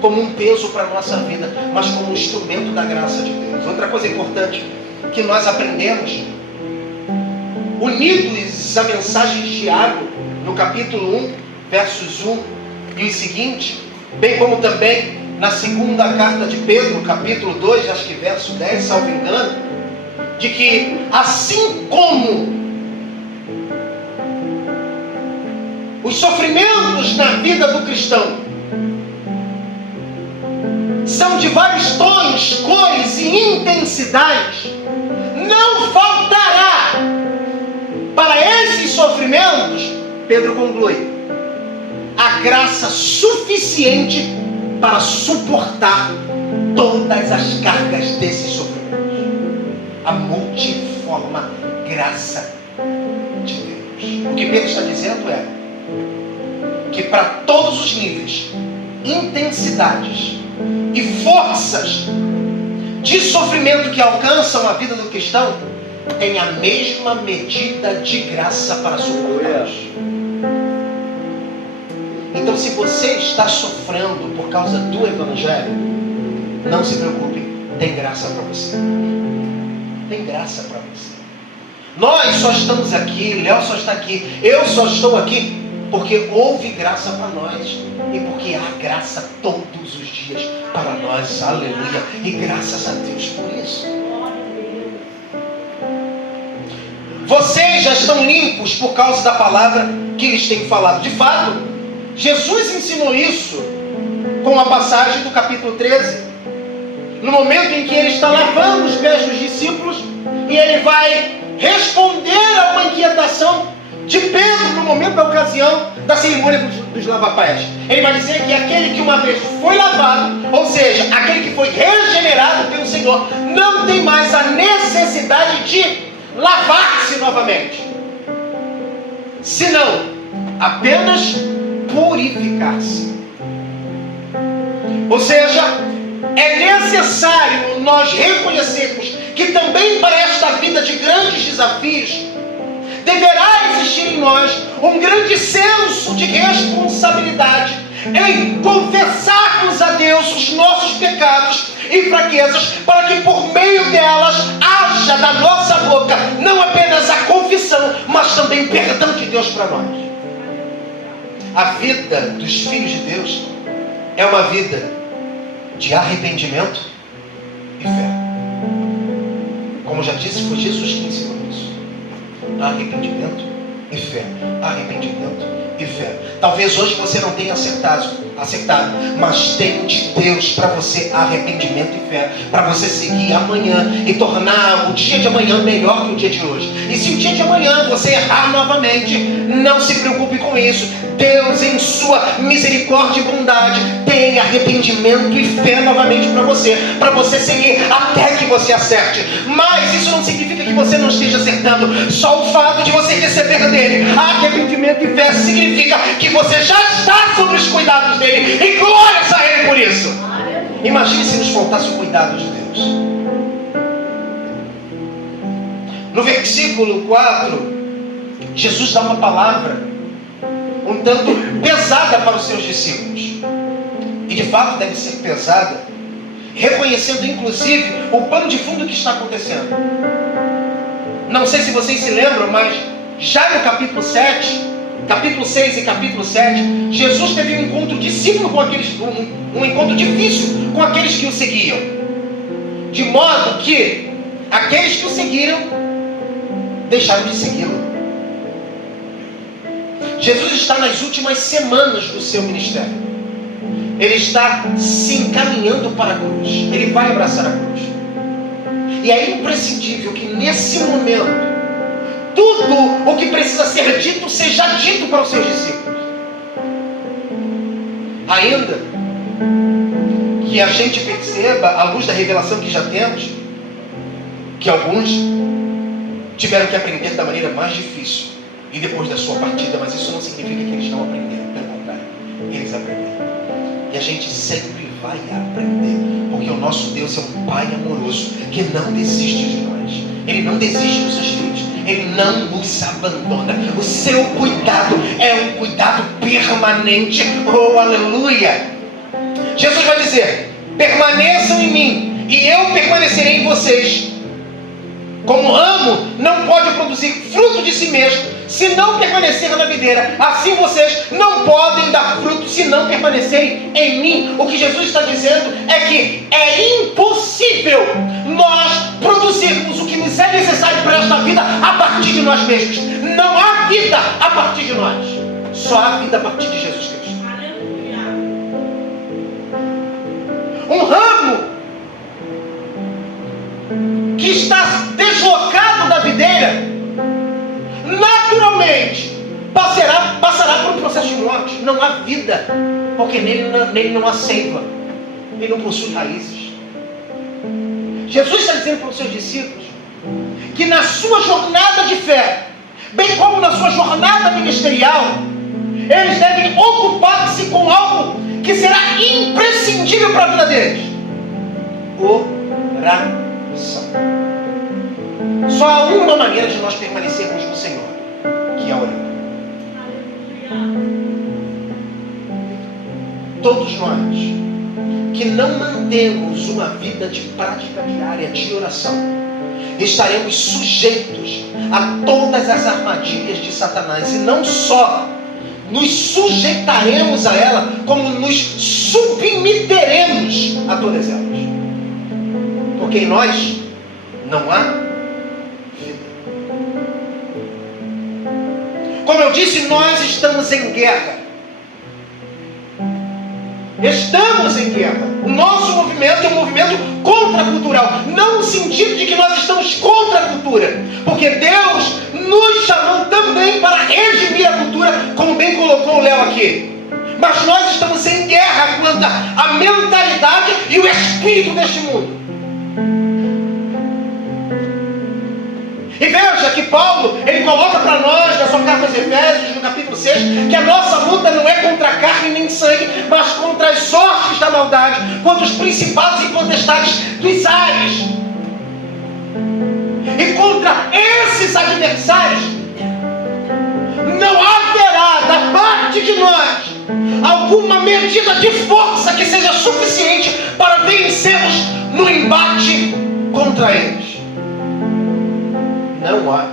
como um peso para a nossa vida, mas como um instrumento da graça de Deus. Outra coisa importante que nós aprendemos, unidos à mensagem de Tiago, no capítulo 1, versos 1 e os seguintes, bem como também na segunda carta de Pedro, capítulo 2, acho que verso 10, salvo engano, de que assim como os sofrimentos na vida do cristão são de vários tons, cores e intensidades, não faltará para esses sofrimentos, Pedro conclui, a graça suficiente para suportar todas as cargas desses sofrimentos. A multiforme graça de Deus. O que Pedro está dizendo é que para todos os níveis, intensidades e forças de sofrimento que alcançam a vida do cristão, tem a mesma medida de graça para suportá-los. Então, se você está sofrendo por causa do Evangelho, não se preocupe, tem graça para você. Tem graça para você. Nós só estamos aqui, Léo só está aqui, eu só estou aqui porque houve graça para nós e porque há graça todos os dias para nós. Aleluia! E graças a Deus por isso. Vocês já estão limpos por causa da palavra que lhes tenho falado. De fato, Jesus ensinou isso com a passagem do capítulo 13, no momento em que ele está lavando os pés dos discípulos e ele vai responder a uma inquietação de Pedro no momento da ocasião da cerimônia dos lava-pés. Ele vai dizer que aquele que uma vez foi lavado, ou seja, aquele que foi regenerado pelo Senhor, não tem mais a necessidade de lavar-se novamente, senão apenas purificar-se. Ou seja, é necessário nós reconhecermos que também para esta vida de grandes desafios, deverá existir em nós um grande senso de responsabilidade em confessarmos a Deus os nossos pecados e fraquezas, para que por meio delas haja da nossa boca não apenas a confissão, mas também o perdão de Deus para nós. A vida dos filhos de Deus é uma vida de arrependimento e fé. Como já disse, foi Jesus que ensinou isso. Arrependimento e fé. Arrependimento e fé. Talvez hoje você não tenha acertado, mas tem de Deus para você arrependimento e fé, para você seguir amanhã e tornar o dia de amanhã melhor que o dia de hoje. E se o dia de amanhã você errar novamente, não se preocupe com isso. Deus, em sua misericórdia e bondade, tem arrependimento e fé novamente para você seguir até que você acerte. Mas isso não significa que você não esteja acertando. Só o fato de você receber dele arrependimento e fé significa que você já está sob os cuidados dele, e glórias a ele por isso. Imagine se nos faltasse o cuidado de Deus. No versículo 4, Jesus dá uma palavra um tanto pesada para os seus discípulos, e de fato deve ser pesada, reconhecendo inclusive o pano de fundo que está acontecendo. Não sei se vocês se lembram, mas já no capítulo 7, capítulo 6 e capítulo 7, Jesus teve um encontro discípulo com aqueles, um encontro difícil com aqueles que o seguiam, de modo que aqueles que o seguiram deixaram de segui-lo. Jesus está nas últimas semanas do seu ministério. Ele está se encaminhando para a cruz. Ele vai abraçar a cruz. E é imprescindível que nesse momento tudo o que precisa ser dito seja dito para os seus discípulos. Ainda que a gente perceba, à luz da revelação que já temos, que alguns tiveram que aprender da maneira mais difícil e depois da sua partida, mas isso não significa que eles não aprenderam, pelo contrário, eles aprenderam. E a gente sempre vai aprender, porque o nosso Deus é um Pai amoroso que não desiste de nós. Ele não desiste dos seus filhos, Ele não nos abandona. O seu cuidado é um cuidado permanente. Oh, aleluia! Jesus vai dizer: permaneçam em mim e eu permanecerei em vocês. Como o ramo não pode produzir fruto de si mesmo se não permanecer na videira, assim vocês não podem dar fruto se não permanecerem em mim. O que Jesus está dizendo é que é impossível nós produzirmos o que nos é necessário para esta vida a partir de nós mesmos. Não há vida a partir de nós, só há vida a partir de Jesus Cristo. Um ramo que está deslocado da videira naturalmente passará por um processo de morte. Não há vida, porque nele não há seiva, ele não possui raízes. Jesus está dizendo para os seus discípulos que na sua jornada de fé, bem como na sua jornada ministerial, eles devem ocupar-se com algo que será imprescindível para a vida deles: oração. Só há uma maneira de nós permanecermos no Senhor, que é orando. Todos nós que não mantemos uma vida de prática diária de oração, estaremos sujeitos a todas as armadilhas de Satanás. E não só nos sujeitaremos a ela, como nos submeteremos a todas elas. Porque em nós não há vida. Como eu disse, nós estamos em guerra. Estamos em guerra. O nosso movimento é um movimento contracultural. Não no sentido de que nós estamos contra a cultura, porque Deus nos chamou também para redimir a cultura aqui. Mas nós estamos em guerra contra a mentalidade e o espírito deste mundo. E veja que Paulo, ele coloca para nós, na sua carta aos Efésios, no capítulo 6, que a nossa luta não é contra a carne nem sangue, mas contra as sortes da maldade, contra os principados e potestades dos ares. E contra esses adversários, não haverá da parte de nós alguma medida de força que seja suficiente para vencermos no embate contra eles. Não há.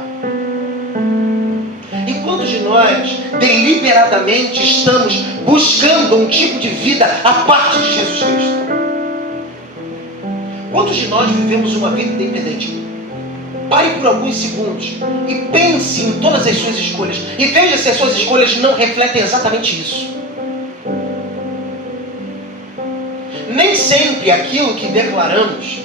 E quantos de nós deliberadamente estamos buscando um tipo de vida à parte de Jesus Cristo? Quantos de nós vivemos uma vida independente? Pare por alguns segundos e pense em todas as suas escolhas e veja se as suas escolhas não refletem exatamente isso. Nem sempre aquilo que declaramos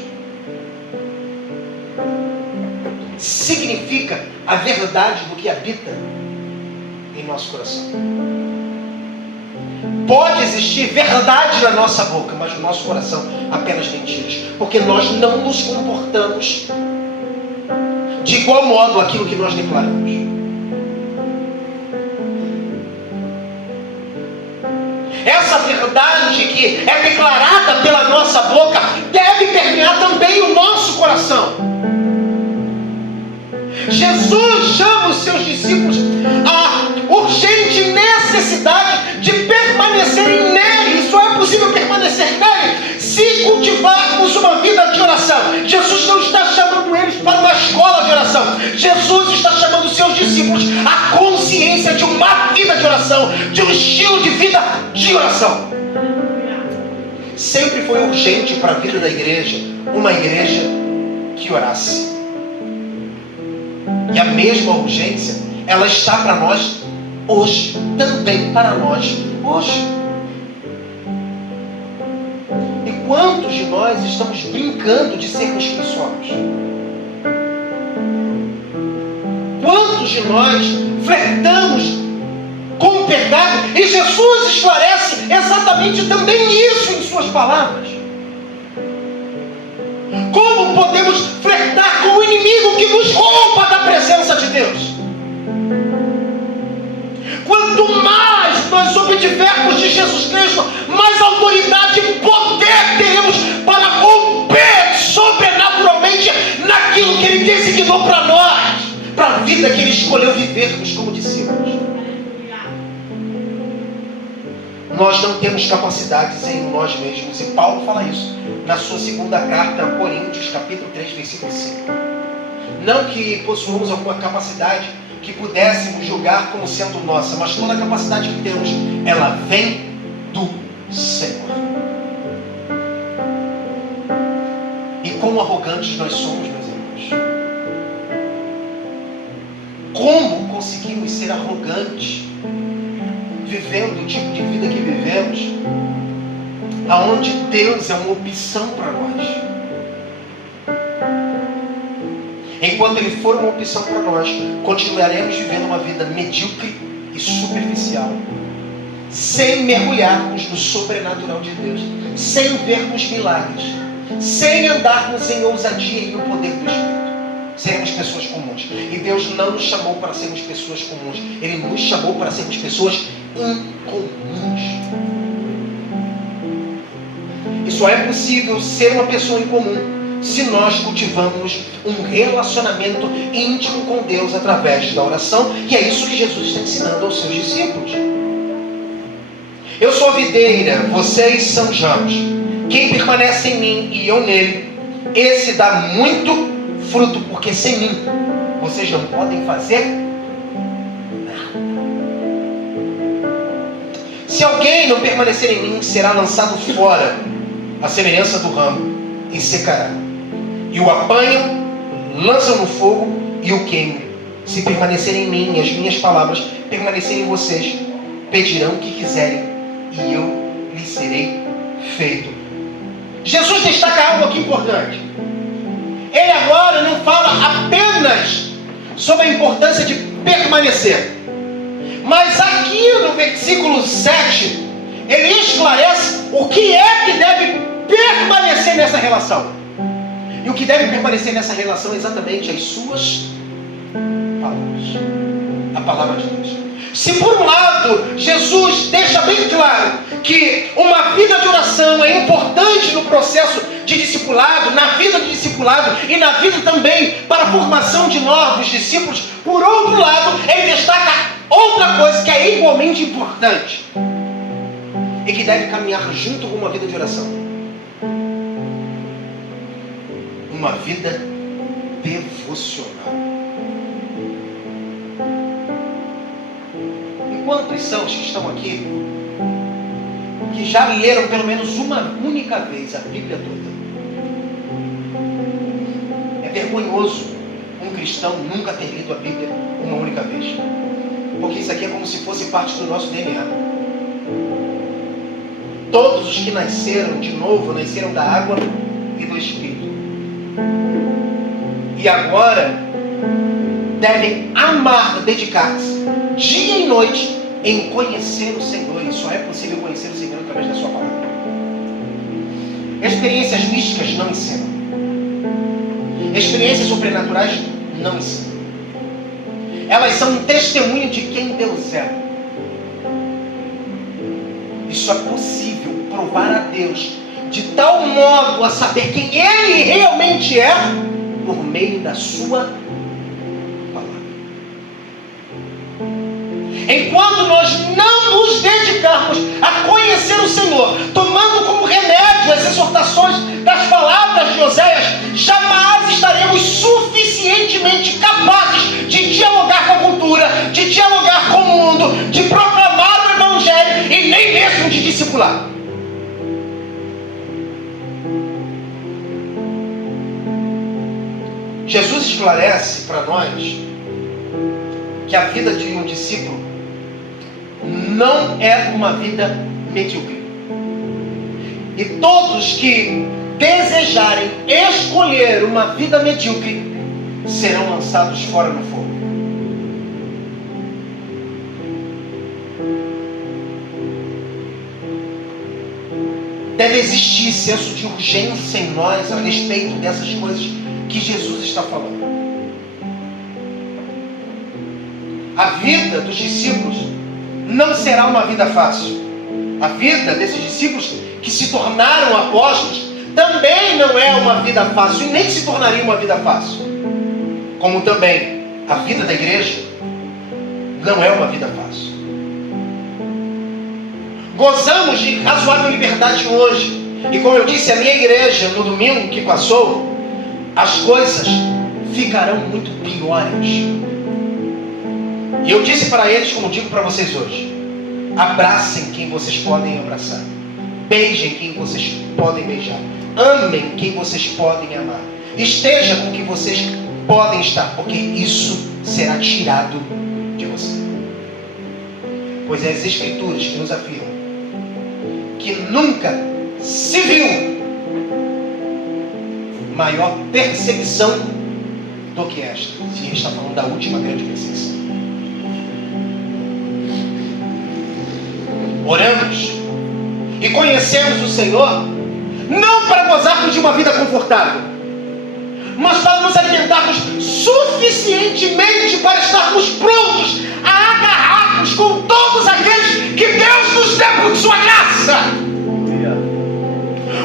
significa a verdade do que habita em nosso coração. Pode existir verdade na nossa boca, mas no nosso coração apenas mentiras, porque nós não nos comportamos de igual modo aquilo que nós declaramos. Essa verdade que é declarada pela nossa boca deve permear também o nosso coração. Jesus chama os seus discípulos à urgente necessidade de permanecerem nele. E só é possível permanecer nele se cultivarmos uma vida de oração. Jesus não está chamando eles para uma escola de oração. Jesus está chamando os seus discípulos à consciência de uma vida de oração, de um estilo de vida de oração. Sempre foi urgente para a vida da igreja uma igreja que orasse. E a mesma urgência, ela está para nós hoje, também para nós hoje. E quantos de nós estamos brincando de sermos quem somos? Quantos de nós flertamos com o pecado? E Jesus esclarece exatamente também isso em suas palavras. Como podemos flertar com o inimigo que nos rouba da presença de Deus? Quanto mais nós obtivermos de Jesus Cristo, mais autoridade e poder teremos para romper sobrenaturalmente naquilo que Ele designou para nós, para a vida que Ele escolheu vivermos como discípulos. Nós não temos capacidades em nós mesmos, e Paulo fala isso na sua segunda carta a Coríntios, capítulo 3, versículo 5. Não que possuamos alguma capacidade que pudéssemos julgar como sendo nossa, mas toda a capacidade que temos, ela vem do Senhor. E quão arrogantes nós somos, meus irmãos. Como conseguimos ser arrogantes vivendo o tipo de vida que vivemos, aonde Deus é uma opção para nós? Enquanto Ele for uma opção para nós, continuaremos vivendo uma vida medíocre e superficial, sem mergulharmos no sobrenatural de Deus, sem vermos milagres, sem andarmos em ousadia e no poder do Espírito. Seremos pessoas comuns. E Deus não nos chamou para sermos pessoas comuns. Ele nos chamou para sermos pessoas incomuns. E só é possível ser uma pessoa incomum se nós cultivamos um relacionamento íntimo com Deus através da oração. E é isso que Jesus está ensinando aos seus discípulos. Eu sou a videira, vocês são os ramos. Quem permanece em mim e eu nele, esse dá muito fruto, porque sem mim vocês não podem fazer nada. Se alguém não permanecer em mim, será lançado fora, à semelhança do ramo, e secará. E o apanham, lançam no fogo e o queimam. Se permanecerem em mim e as minhas palavras permanecerem em vocês, pedirão o que quiserem e eu lhes serei feito. Jesus destaca algo aqui importante. Ele agora não fala apenas sobre a importância de permanecer, Mas aqui no versículo 7, ele esclarece o que é que deve permanecer nessa relação. E o que deve permanecer nessa relação é exatamente as suas palavras. A palavra de Deus. Se por um lado, Jesus deixa bem claro que uma vida de oração é importante no processo de discipulado, na vida de discipulado e na vida também para a formação de novos discípulos, por outro lado, ele destaca outra coisa que é igualmente importante e que deve caminhar junto com uma vida de oração. Uma vida devocional. Quantos cristãos que estão aqui que já leram pelo menos uma única vez a Bíblia toda? É vergonhoso um cristão nunca ter lido a Bíblia uma única vez, porque isso aqui é como se fosse parte do nosso DNA. Todos os que nasceram de novo, nasceram da água e do Espírito, e agora devem amar, dedicar-se dia e noite em conhecer o Senhor. E só é possível conhecer o Senhor através da sua palavra. Experiências místicas não ensinam. Experiências sobrenaturais não ensinam. Elas são um testemunho de quem Deus é. Isso é possível provar a Deus de tal modo a saber quem Ele realmente é por meio da sua palavra. Enquanto nós não nos dedicarmos a conhecer o Senhor, tomando como remédio as exortações das palavras de Oséias, jamais estaremos suficientemente capazes de dialogar com a cultura, de dialogar com o mundo, de proclamar o Evangelho e nem mesmo de discipular. Jesus esclarece para nós que a vida de um discípulo não é uma vida medíocre. E todos que desejarem escolher uma vida medíocre serão lançados fora no fogo. Deve existir senso de urgência em nós a respeito dessas coisas que Jesus está falando. A vida dos discípulos não será uma vida fácil. A vida desses discípulos que se tornaram apóstolos também não é uma vida fácil e nem se tornaria uma vida fácil. Como também a vida da igreja não é uma vida fácil. Gozamos de razoável liberdade hoje. E como eu disse, a minha igreja no domingo que passou, as coisas ficarão muito piores. E eu disse para eles, como digo para vocês hoje: abracem quem vocês podem abraçar, beijem quem vocês podem beijar, amem quem vocês podem amar, esteja com quem vocês podem estar, porque isso será tirado de você. Pois é as Escrituras que nos afirmam que nunca se viu maior perseguição do que esta. Se a gente está falando da última grande perseguição. Oramos e conhecemos o Senhor não para gozarmos de uma vida confortável, mas para nos alimentarmos suficientemente para estarmos prontos a agarrarmos com todos aqueles que Deus nos dê por sua graça.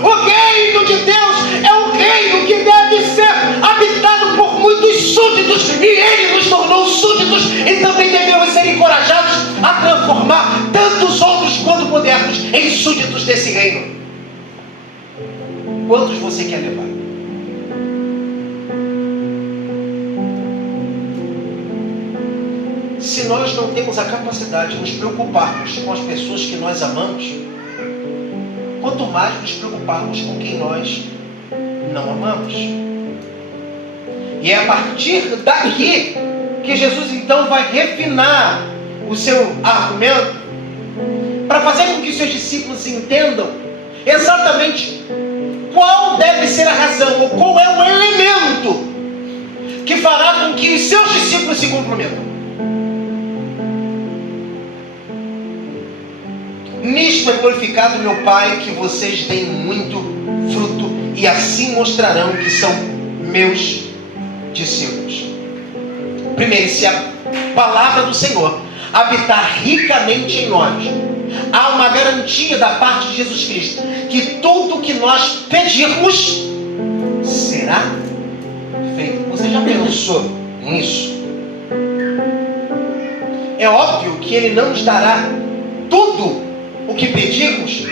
O reino de Deus é um reino que deve ser habitado por muitos súditos, e Ele nos tornou súditos, e também devemos ser encorajados a transformar tantos outros quanto pudermos em súditos desse reino. Quantos você quer levar? Se nós não temos a capacidade de nos preocuparmos com as pessoas que nós amamos, quanto mais nos preocuparmos com quem nós não amamos. E é a partir daqui que Jesus então vai refinar o seu argumento para fazer com que seus discípulos entendam exatamente qual deve ser a razão, ou qual é o elemento que fará com que os seus discípulos se comprometam. Nisto é glorificado meu Pai, que vocês deem muito fruto, e assim mostrarão que são meus discípulos. Primeiro, se a palavra do Senhor habitar ricamente em nós, há uma garantia da parte de Jesus Cristo, que tudo que nós pedirmos será feito. Você já pensou nisso? É óbvio que Ele não nos dará tudo o que pedirmos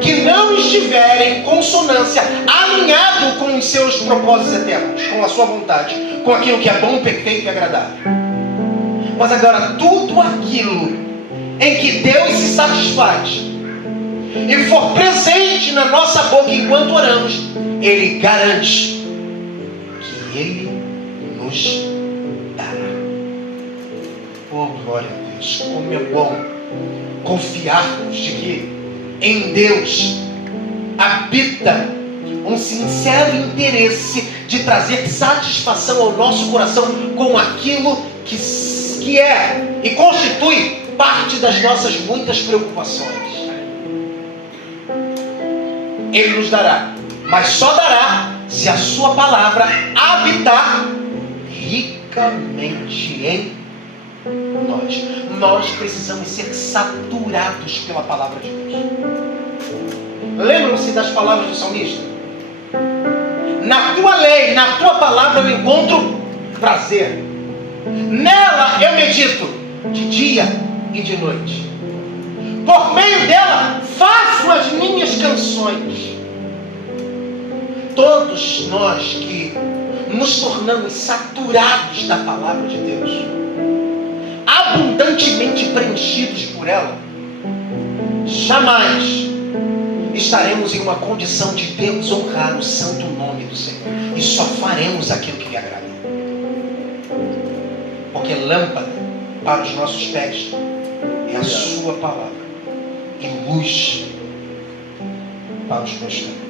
que não estiver em consonância, alinhado com os seus propósitos eternos, com a sua vontade, com aquilo que é bom, perfeito e agradável. Mas agora, tudo aquilo em que Deus se satisfaz e for presente na nossa boca enquanto oramos, Ele garante que Ele nos dará. Oh, glória a Deus, como é bom confiarmos de que em Deus habita um sincero interesse de trazer satisfação ao nosso coração com aquilo que é e constitui parte das nossas muitas preocupações. Ele nos dará, mas só dará se a sua palavra habitar ricamente em nós. Nós precisamos ser saturados pela palavra de Deus. Lembram-se das palavras do salmista? Na tua lei, na tua palavra eu encontro prazer. Nela eu medito de dia e de noite. Por meio dela faço as minhas canções. Todos nós que nos tornamos saturados da palavra de Deus, abundantemente preenchidos por ela, jamais estaremos em uma condição de desonrar o santo nome do Senhor, e só faremos aquilo que lhe agrada. Porque lâmpada para os nossos pés é a sua palavra e luz para os meus caminhos.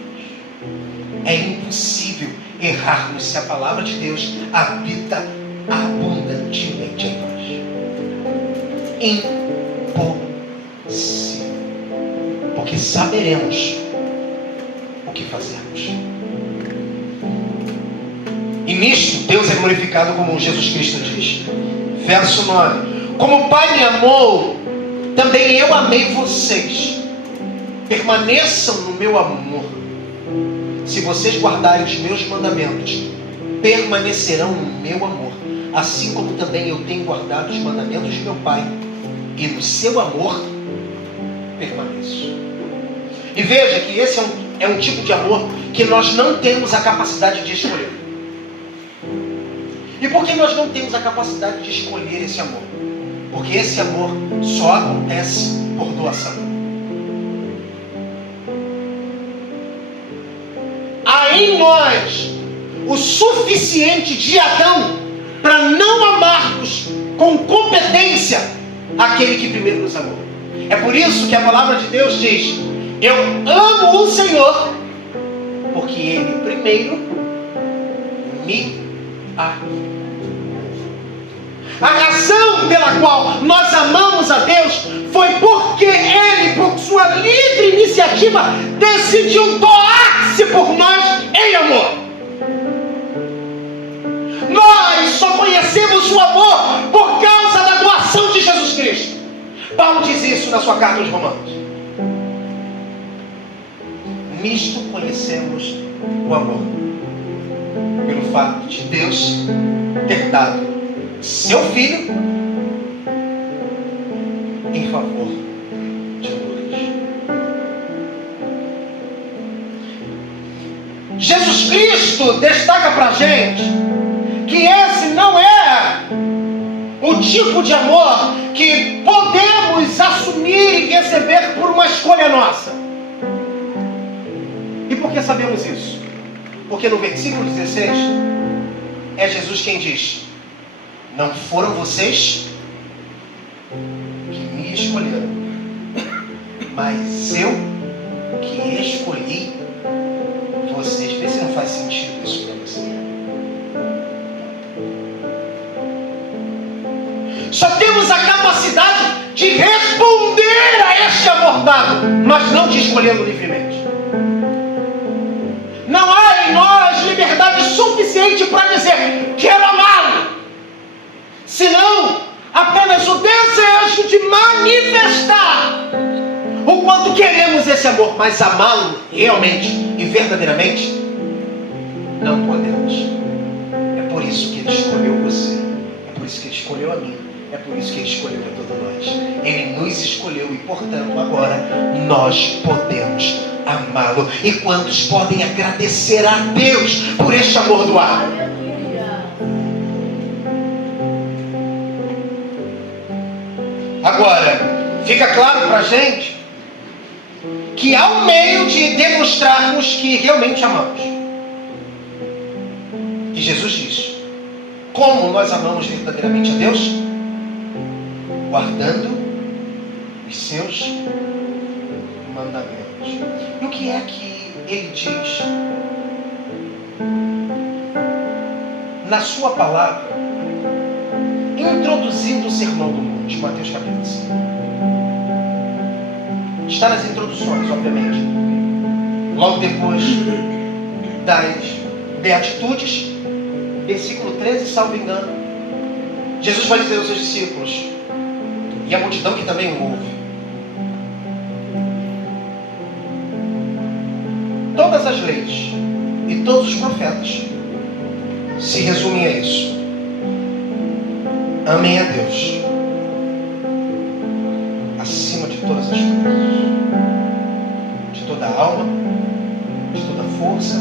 É impossível errarmos se a palavra de Deus habita abundantemente em nós. Impossível. Porque saberemos o que fazermos. E nisto Deus é glorificado, como Jesus Cristo diz. Verso 9: como o Pai me amou, também eu amei vocês. Permaneçam no meu amor. Se vocês guardarem os meus mandamentos, permanecerão no meu amor, assim como também eu tenho guardado os mandamentos de meu Pai, e no seu amor permaneço. E veja que esse é um tipo de amor que nós não temos a capacidade de escolher. E por que nós não temos a capacidade de escolher esse amor? Porque esse amor só acontece por doação. Há em nós o suficiente de Adão para não amarmos com competência aquele que primeiro nos amou. É por isso que a palavra de Deus diz: eu amo o Senhor, porque Ele primeiro me amou. A razão pela qual nós amamos a Deus foi porque Ele, por sua livre iniciativa, decidiu doar-se por nós em amor. Nós só conhecemos o amor por causa da doação de Jesus Cristo. Paulo diz isso na sua carta aos Romanos. Nisto conhecemos o amor, pelo fato de Deus ter dado seu Filho em favor de nós. Jesus Cristo destaca para a gente que esse não é o tipo de amor que podemos assumir e receber por uma escolha nossa. E por que sabemos isso? Porque no versículo 16 é Jesus quem diz: não foram vocês que me escolheram, mas eu que escolhi vocês. Vê se não faz sentido isso para você. Só temos a capacidade de responder a este amor dado, mas não de escolhê-lo livremente. Não há em nós liberdade suficiente para dizer, quero amá-lo. Senão, apenas o desejo de manifestar o quanto queremos esse amor, mas amá-lo realmente e verdadeiramente, não podemos. É por isso que Ele escolheu você, é por isso que Ele escolheu a mim, é por isso que Ele escolheu a todos nós. Ele nos escolheu e, portanto, agora nós podemos amá-lo. E quantos podem agradecer a Deus por este amor doado? Agora, fica claro para a gente que há um meio de demonstrarmos que realmente amamos. E Jesus diz: como nós amamos verdadeiramente a Deus? Guardando os seus mandamentos. E o que é que Ele diz na sua palavra, introduzindo o Sermão do Monte, Mateus capítulo 5? Está nas introduções, obviamente. Logo depois das Beatitudes, versículo 13, salvo engano, Jesus vai dizer aos seus discípulos, e a multidão que também o ouve: todas as leis e todos os profetas se resumem a isso: amem a Deus acima de todas as coisas, de toda a alma, de toda a força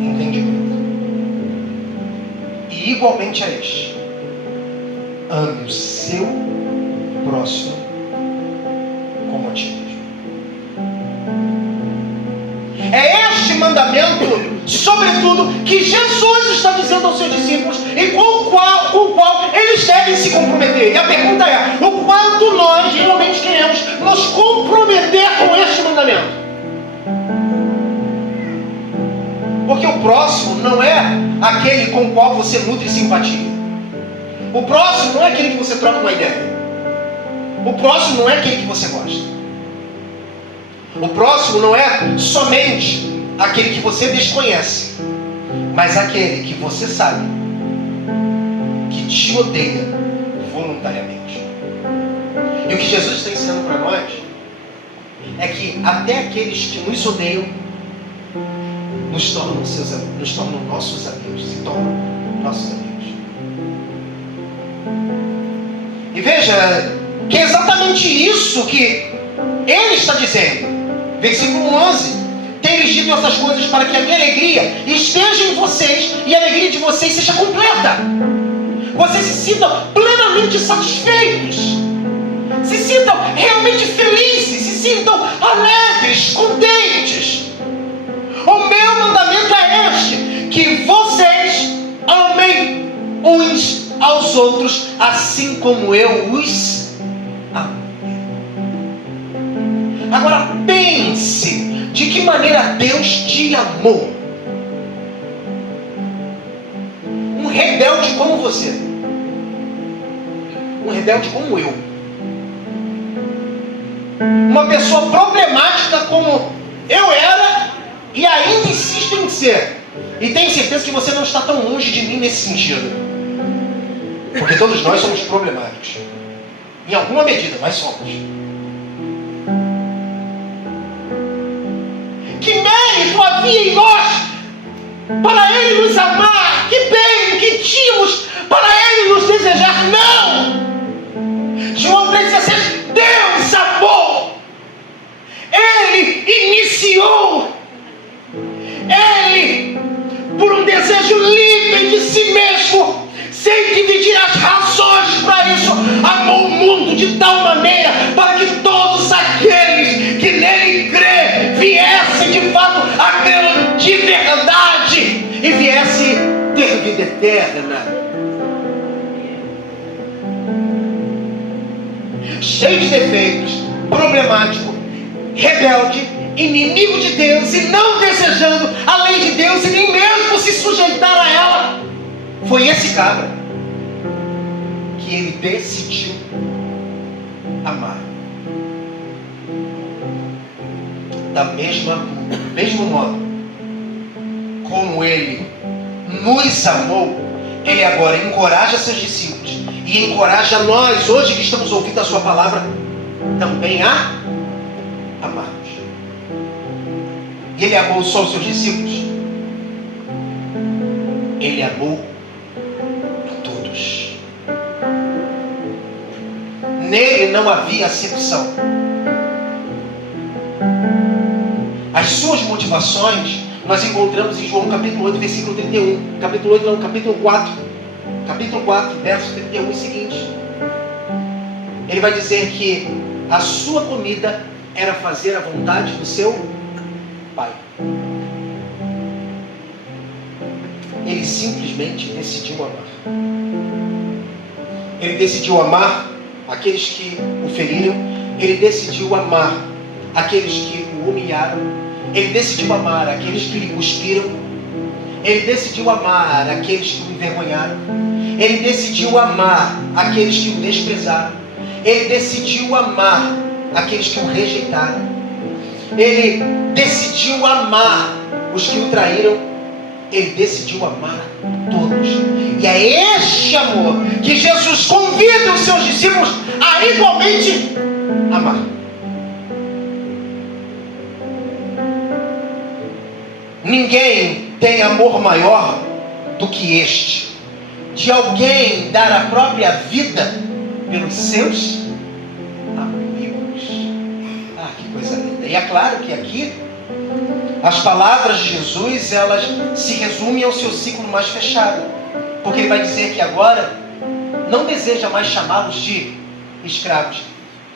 e entendimento. E igualmente a este, ame o seu próximo como a ti mesmo. É este mandamento, sobretudo, que Jesus está dizendo aos seus discípulos e com o qual eles devem se comprometer. E a pergunta é: o quanto nós realmente queremos nos comprometer com este mandamento? Porque o próximo não é aquele com o qual você nutre simpatia. O próximo não é aquele que você troca uma ideia. O próximo não é aquele que você gosta. O próximo não é somente aquele que você desconhece, mas aquele que você sabe que te odeia voluntariamente. E o que Jesus está ensinando para nós é que até aqueles que nos odeiam nos tornam nossos amigos, se tornam nossos amigos. E veja que é exatamente isso que Ele está dizendo. Versículo 11: tenho dito essas coisas para que a minha alegria esteja em vocês e a alegria de vocês seja completa. Vocês se sintam plenamente satisfeitos, se sintam realmente felizes, se sintam alegres, contentes. O meu mandamento é este: que vocês amem uns aos outros assim como eu os amo. Agora pense de que maneira Deus te amou. Um rebelde como você, um rebelde como eu, uma pessoa problemática como eu era e ainda insisto em ser. E tenho certeza que você não está tão longe de mim nesse sentido, porque todos nós somos problemáticos. Em alguma medida, mas somos. Que mérito havia em nós para Ele nos amar? Que bem que tínhamos para Ele nos desejar? Não! João 3,16: Deus amou. Ele iniciou. Ele, por um desejo livre de si mesmo, sem dividir as razões para isso, amou o mundo de tal maneira para que todos aqueles que nele crê viessem de fato a crer de verdade e viessem ter vida eterna. Cheio de defeitos, problemático, rebelde, inimigo de Deus e não desejando a lei de Deus e nem mesmo se sujeitar a ela, foi esse cara que Ele decidiu amar. do mesmo modo como Ele nos amou, Ele agora encoraja seus discípulos e encoraja nós, hoje que estamos ouvindo a sua palavra, também a amarmos. E Ele amou só os seus discípulos? Ele amou a todos. Nele não havia acepção. As suas motivações nós encontramos em João capítulo 8, versículo 31. Capítulo 8 não, capítulo 4. Capítulo 4, verso 31 e seguinte. Ele vai dizer que a sua comida era fazer a vontade do seu Pai. Ele simplesmente decidiu amar. Ele decidiu amar aqueles que o feriram. Ele decidiu amar aqueles que o humilharam. Ele decidiu amar aqueles que lhe cuspiram. Ele decidiu amar aqueles que o envergonharam. Ele decidiu amar aqueles que o desprezaram. Ele decidiu amar aqueles que o rejeitaram. Ele decidiu amar os que o traíram. Ele decidiu amar todos. E é este amor que Jesus convida os seus discípulos a igualmente amar. Ninguém tem amor maior do que este, de alguém dar a própria vida pelos seus amigos. Ah, que coisa linda. E é claro que aqui as palavras de Jesus, elas se resumem ao seu ciclo mais fechado, porque ele vai dizer que agora não deseja mais chamá-los de escravos.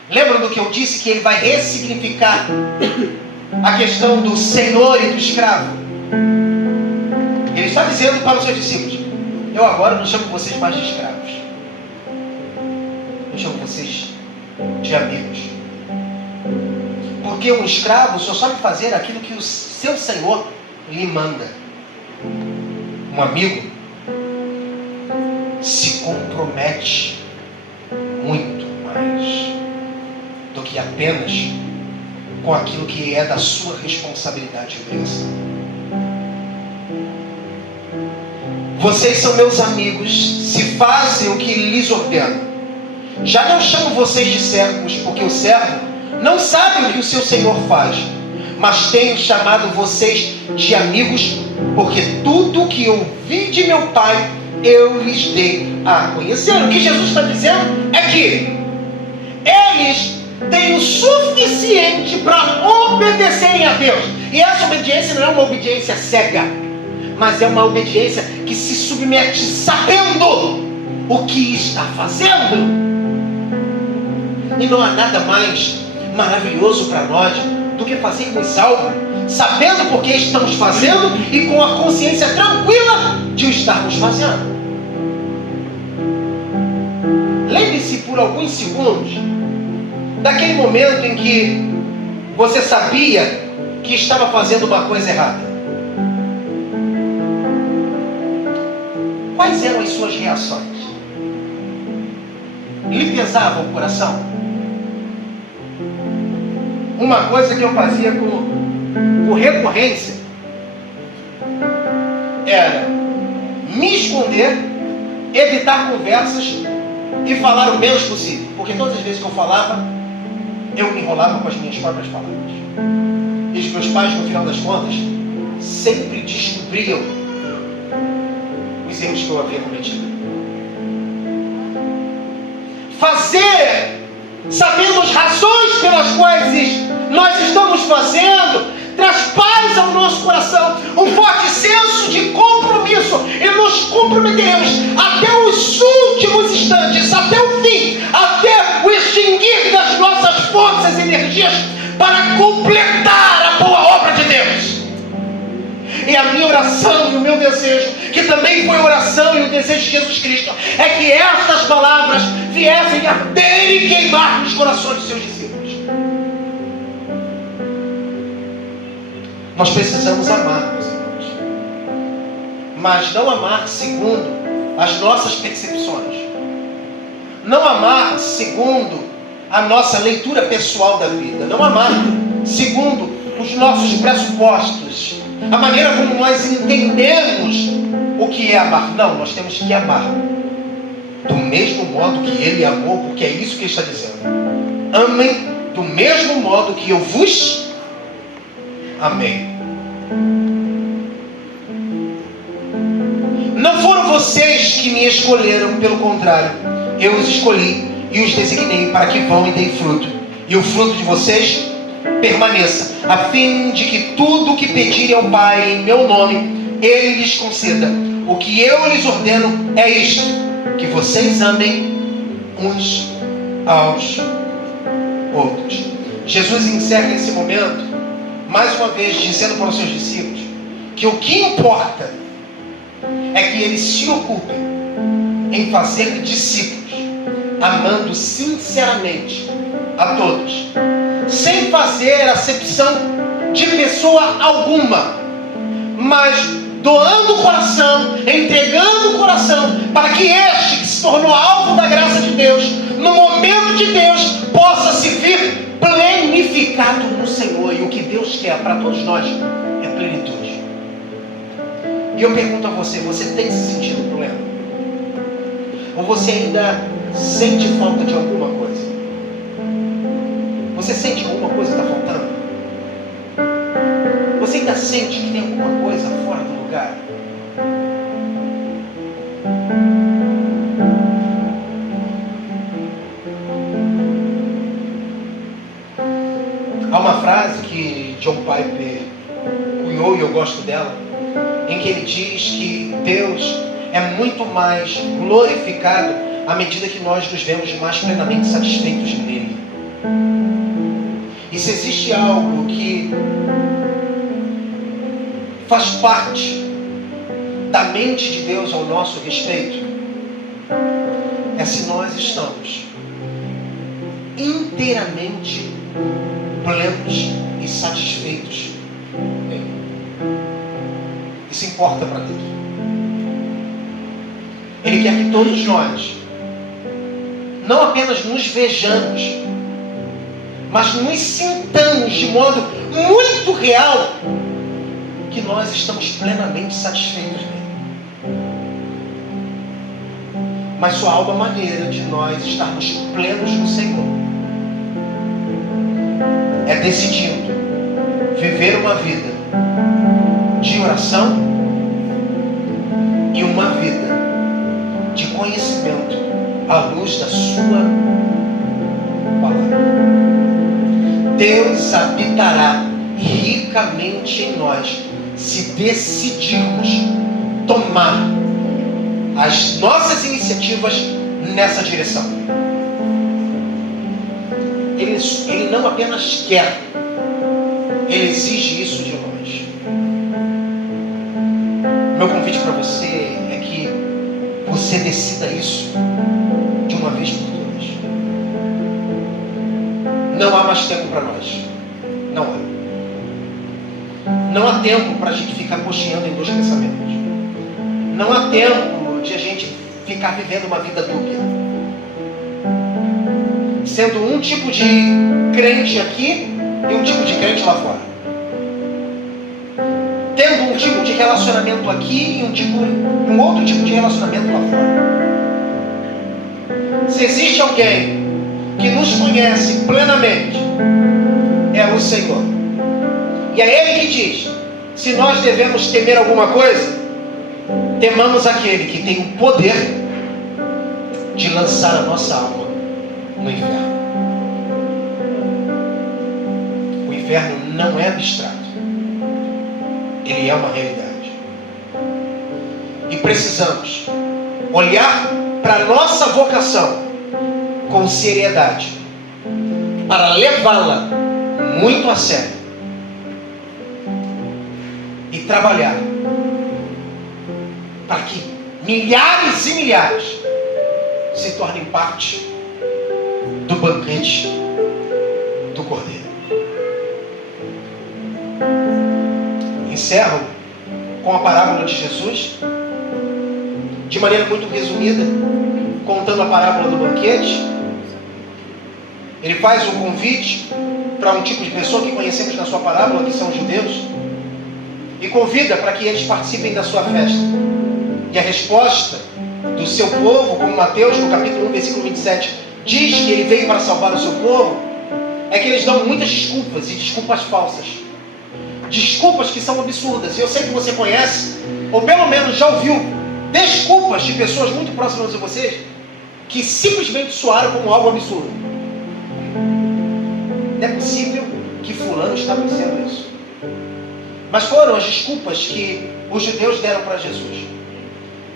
Lembram do que eu disse, que ele vai ressignificar a questão do senhor e do escravo? Ele está dizendo para os seus discípulos: eu agora não chamo vocês mais de escravos, eu chamo vocês de amigos. Porque um escravo só sabe fazer aquilo que o seu senhor lhe manda. Um amigo se compromete muito mais do que apenas com aquilo que é da sua responsabilidade e obrigação. Vocês são meus amigos se fazem o que lhes ordeno. Já não chamo vocês de servos, porque o servo não sabe o que o seu senhor faz, mas tenho chamado vocês de amigos, porque tudo que ouvi de meu Pai eu lhes dei a conhecer. O que Jesus está dizendo é que eles têm o suficiente para obedecerem a Deus. E essa obediência não é uma obediência cega, mas é uma obediência que se submete sabendo o que está fazendo. E não há nada mais maravilhoso para nós do que fazermos algo sabendo por que estamos fazendo e com a consciência tranquila de o estarmos fazendo. Lembre-se por alguns segundos daquele momento em que você sabia que estava fazendo uma coisa errada. Quais eram as suas reações? Lhe pesava o coração? Uma coisa que eu fazia com recorrência era me esconder, evitar conversas e falar o menos possível. Porque todas as vezes que eu falava, eu me enrolava com as minhas próprias palavras. E os meus pais, no final das contas, sempre descobriam os erros que eu havia cometido. Fazer, sabendo as razões pelas quais nós estamos fazendo, traz paz ao nosso coração, um forte senso de compromisso, e nos comprometeremos até os últimos instantes, até o fim, até o extinguir das nossas forças e energias para completar a boa obra de Deus. E a minha oração e o meu desejo, que também foi a oração e o desejo de Jesus Cristo, é que estas palavras viessem a arder e queimar nos corações dos seus discípulos. Nós precisamos amar, meus irmãos, mas não amar segundo as nossas percepções, não amar segundo a nossa leitura pessoal da vida, não amar segundo os nossos pressupostos, a maneira como nós entendemos o que é amar. Não, nós temos que amar do mesmo modo que Ele amou, porque é isso que Ele está dizendo. Amem do mesmo modo que eu vos amei. Não foram vocês que me escolheram, pelo contrário, eu os escolhi e os designei para que vão e deem fruto, e o fruto de vocês permaneça, a fim de que tudo o que pedirem ao Pai em meu nome, Ele lhes conceda. O que eu lhes ordeno é isto: que vocês amem uns aos outros. Jesus encerra esse momento, mais uma vez, dizendo para os seus discípulos que o que importa é que eles se ocupem em fazer discípulos, amando sinceramente a todos, sem fazer acepção de pessoa alguma, mas doando o coração, entregando o coração, para que este que se tornou alvo da graça de Deus, no momento de Deus, possa se vir plenificado no Senhor. E o que Deus quer para todos nós é plenitude. E eu pergunto a você: você tem se sentido pleno? Ou você ainda sente falta de alguma coisa? Você sente que alguma coisa está faltando? Você ainda sente que tem alguma coisa fora do lugar? Há uma frase que John Piper cunhou, e eu gosto dela, em que ele diz que Deus é muito mais glorificado à medida que nós nos vemos mais plenamente satisfeitos nele. E se existe algo que faz parte da mente de Deus ao nosso respeito, é se nós estamos inteiramente plenos e satisfeitos nele. Isso importa para Deus. Ele quer que todos nós não apenas nos vejamos, mas nos sintamos de modo muito real que nós estamos plenamente satisfeitos nele. Mas só há uma maneira de nós estarmos plenos no Senhor: é decidindo viver uma vida de oração e uma vida de conhecimento à luz da sua palavra. Deus habitará ricamente em nós se decidirmos tomar as nossas iniciativas nessa direção. Ele não apenas quer, Ele exige isso de nós. Meu convite para você é que você decida isso de uma vez por todas. Não há mais tempo para nós. Não há. Não há tempo para a gente ficar cocheando em dois pensamentos. Não há tempo de a gente ficar vivendo uma vida dúbia, sendo um tipo de crente aqui e um tipo de crente lá fora, tendo um tipo de relacionamento aqui e um outro tipo de relacionamento lá fora. Se existe alguém que nos conhece plenamente, é o Senhor. E é Ele que diz: se nós devemos temer alguma coisa, temamos aquele que tem o poder de lançar a nossa alma no inferno. O inferno não é abstrato, ele é uma realidade. E precisamos olhar para a nossa vocação com seriedade, para levá-la muito a sério e trabalhar para que milhares e milhares se tornem parte do banquete do Cordeiro. Encerro com a parábola de Jesus, de maneira muito resumida, contando a parábola do banquete. Ele faz um convite para um tipo de pessoa que conhecemos na sua parábola, que são os judeus, e convida para que eles participem da sua festa. E a resposta do seu povo, como Mateus, no capítulo 1, versículo 27, diz que ele veio para salvar o seu povo, é que eles dão muitas desculpas, e desculpas falsas. Desculpas que são absurdas. E eu sei que você conhece, ou pelo menos já ouviu, desculpas de pessoas muito próximas de vocês, que simplesmente soaram como algo absurdo. Não é possível que fulano estava dizendo isso. Mas foram as desculpas que os judeus deram para Jesus.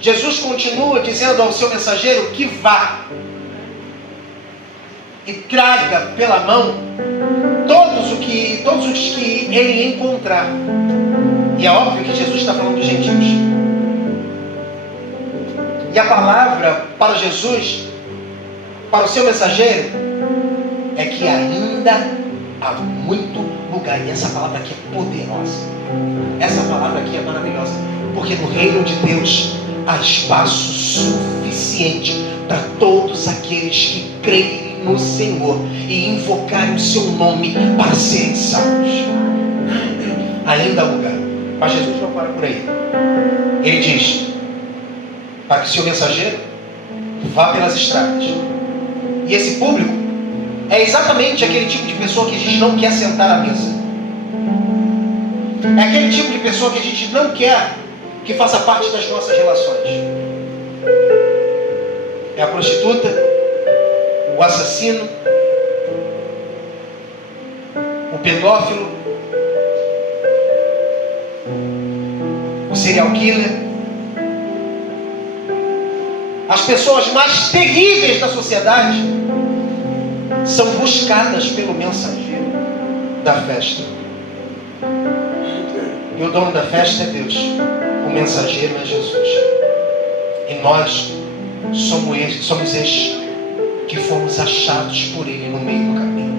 Jesus continua dizendo ao seu mensageiro que vá e traga pela mão todos os que ele encontrar. E é óbvio que Jesus está falando dos gentios. E a palavra para Jesus, para o seu mensageiro, é que ainda há muito lugar. E essa palavra aqui é poderosa. Essa palavra aqui é maravilhosa. Porque no reino de Deus há espaço suficiente para todos aqueles que creem no Senhor e invocarem o seu nome para serem salvos. Ainda há lugar. Mas Jesus não para por aí. Ele diz para que o seu mensageiro vá pelas estradas. E esse público é exatamente aquele tipo de pessoa que a gente não quer sentar à mesa. É aquele tipo de pessoa que a gente não quer que faça parte das nossas relações. É a prostituta, o assassino, o pedófilo, o serial killer. As pessoas mais terríveis da sociedade são buscadas pelo mensageiro da festa. E o dono da festa é Deus. O mensageiro é Jesus. E nós somos estes que fomos achados por Ele no meio do caminho.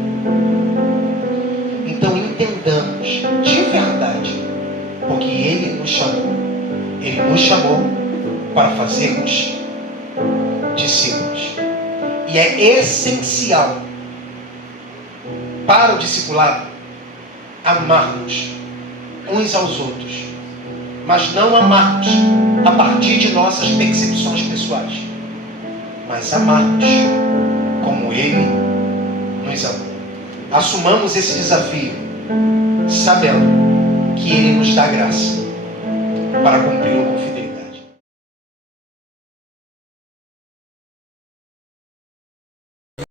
Então entendamos de verdade, porque Ele nos chamou. Ele nos chamou para fazermos discípulos. E é essencial para o discipulado amarmos uns aos outros, mas não amarmos a partir de nossas percepções pessoais, mas amarmos como Ele nos amou. Assumamos esse desafio, sabendo que Ele nos dá graça para cumpri-lo com fidelidade.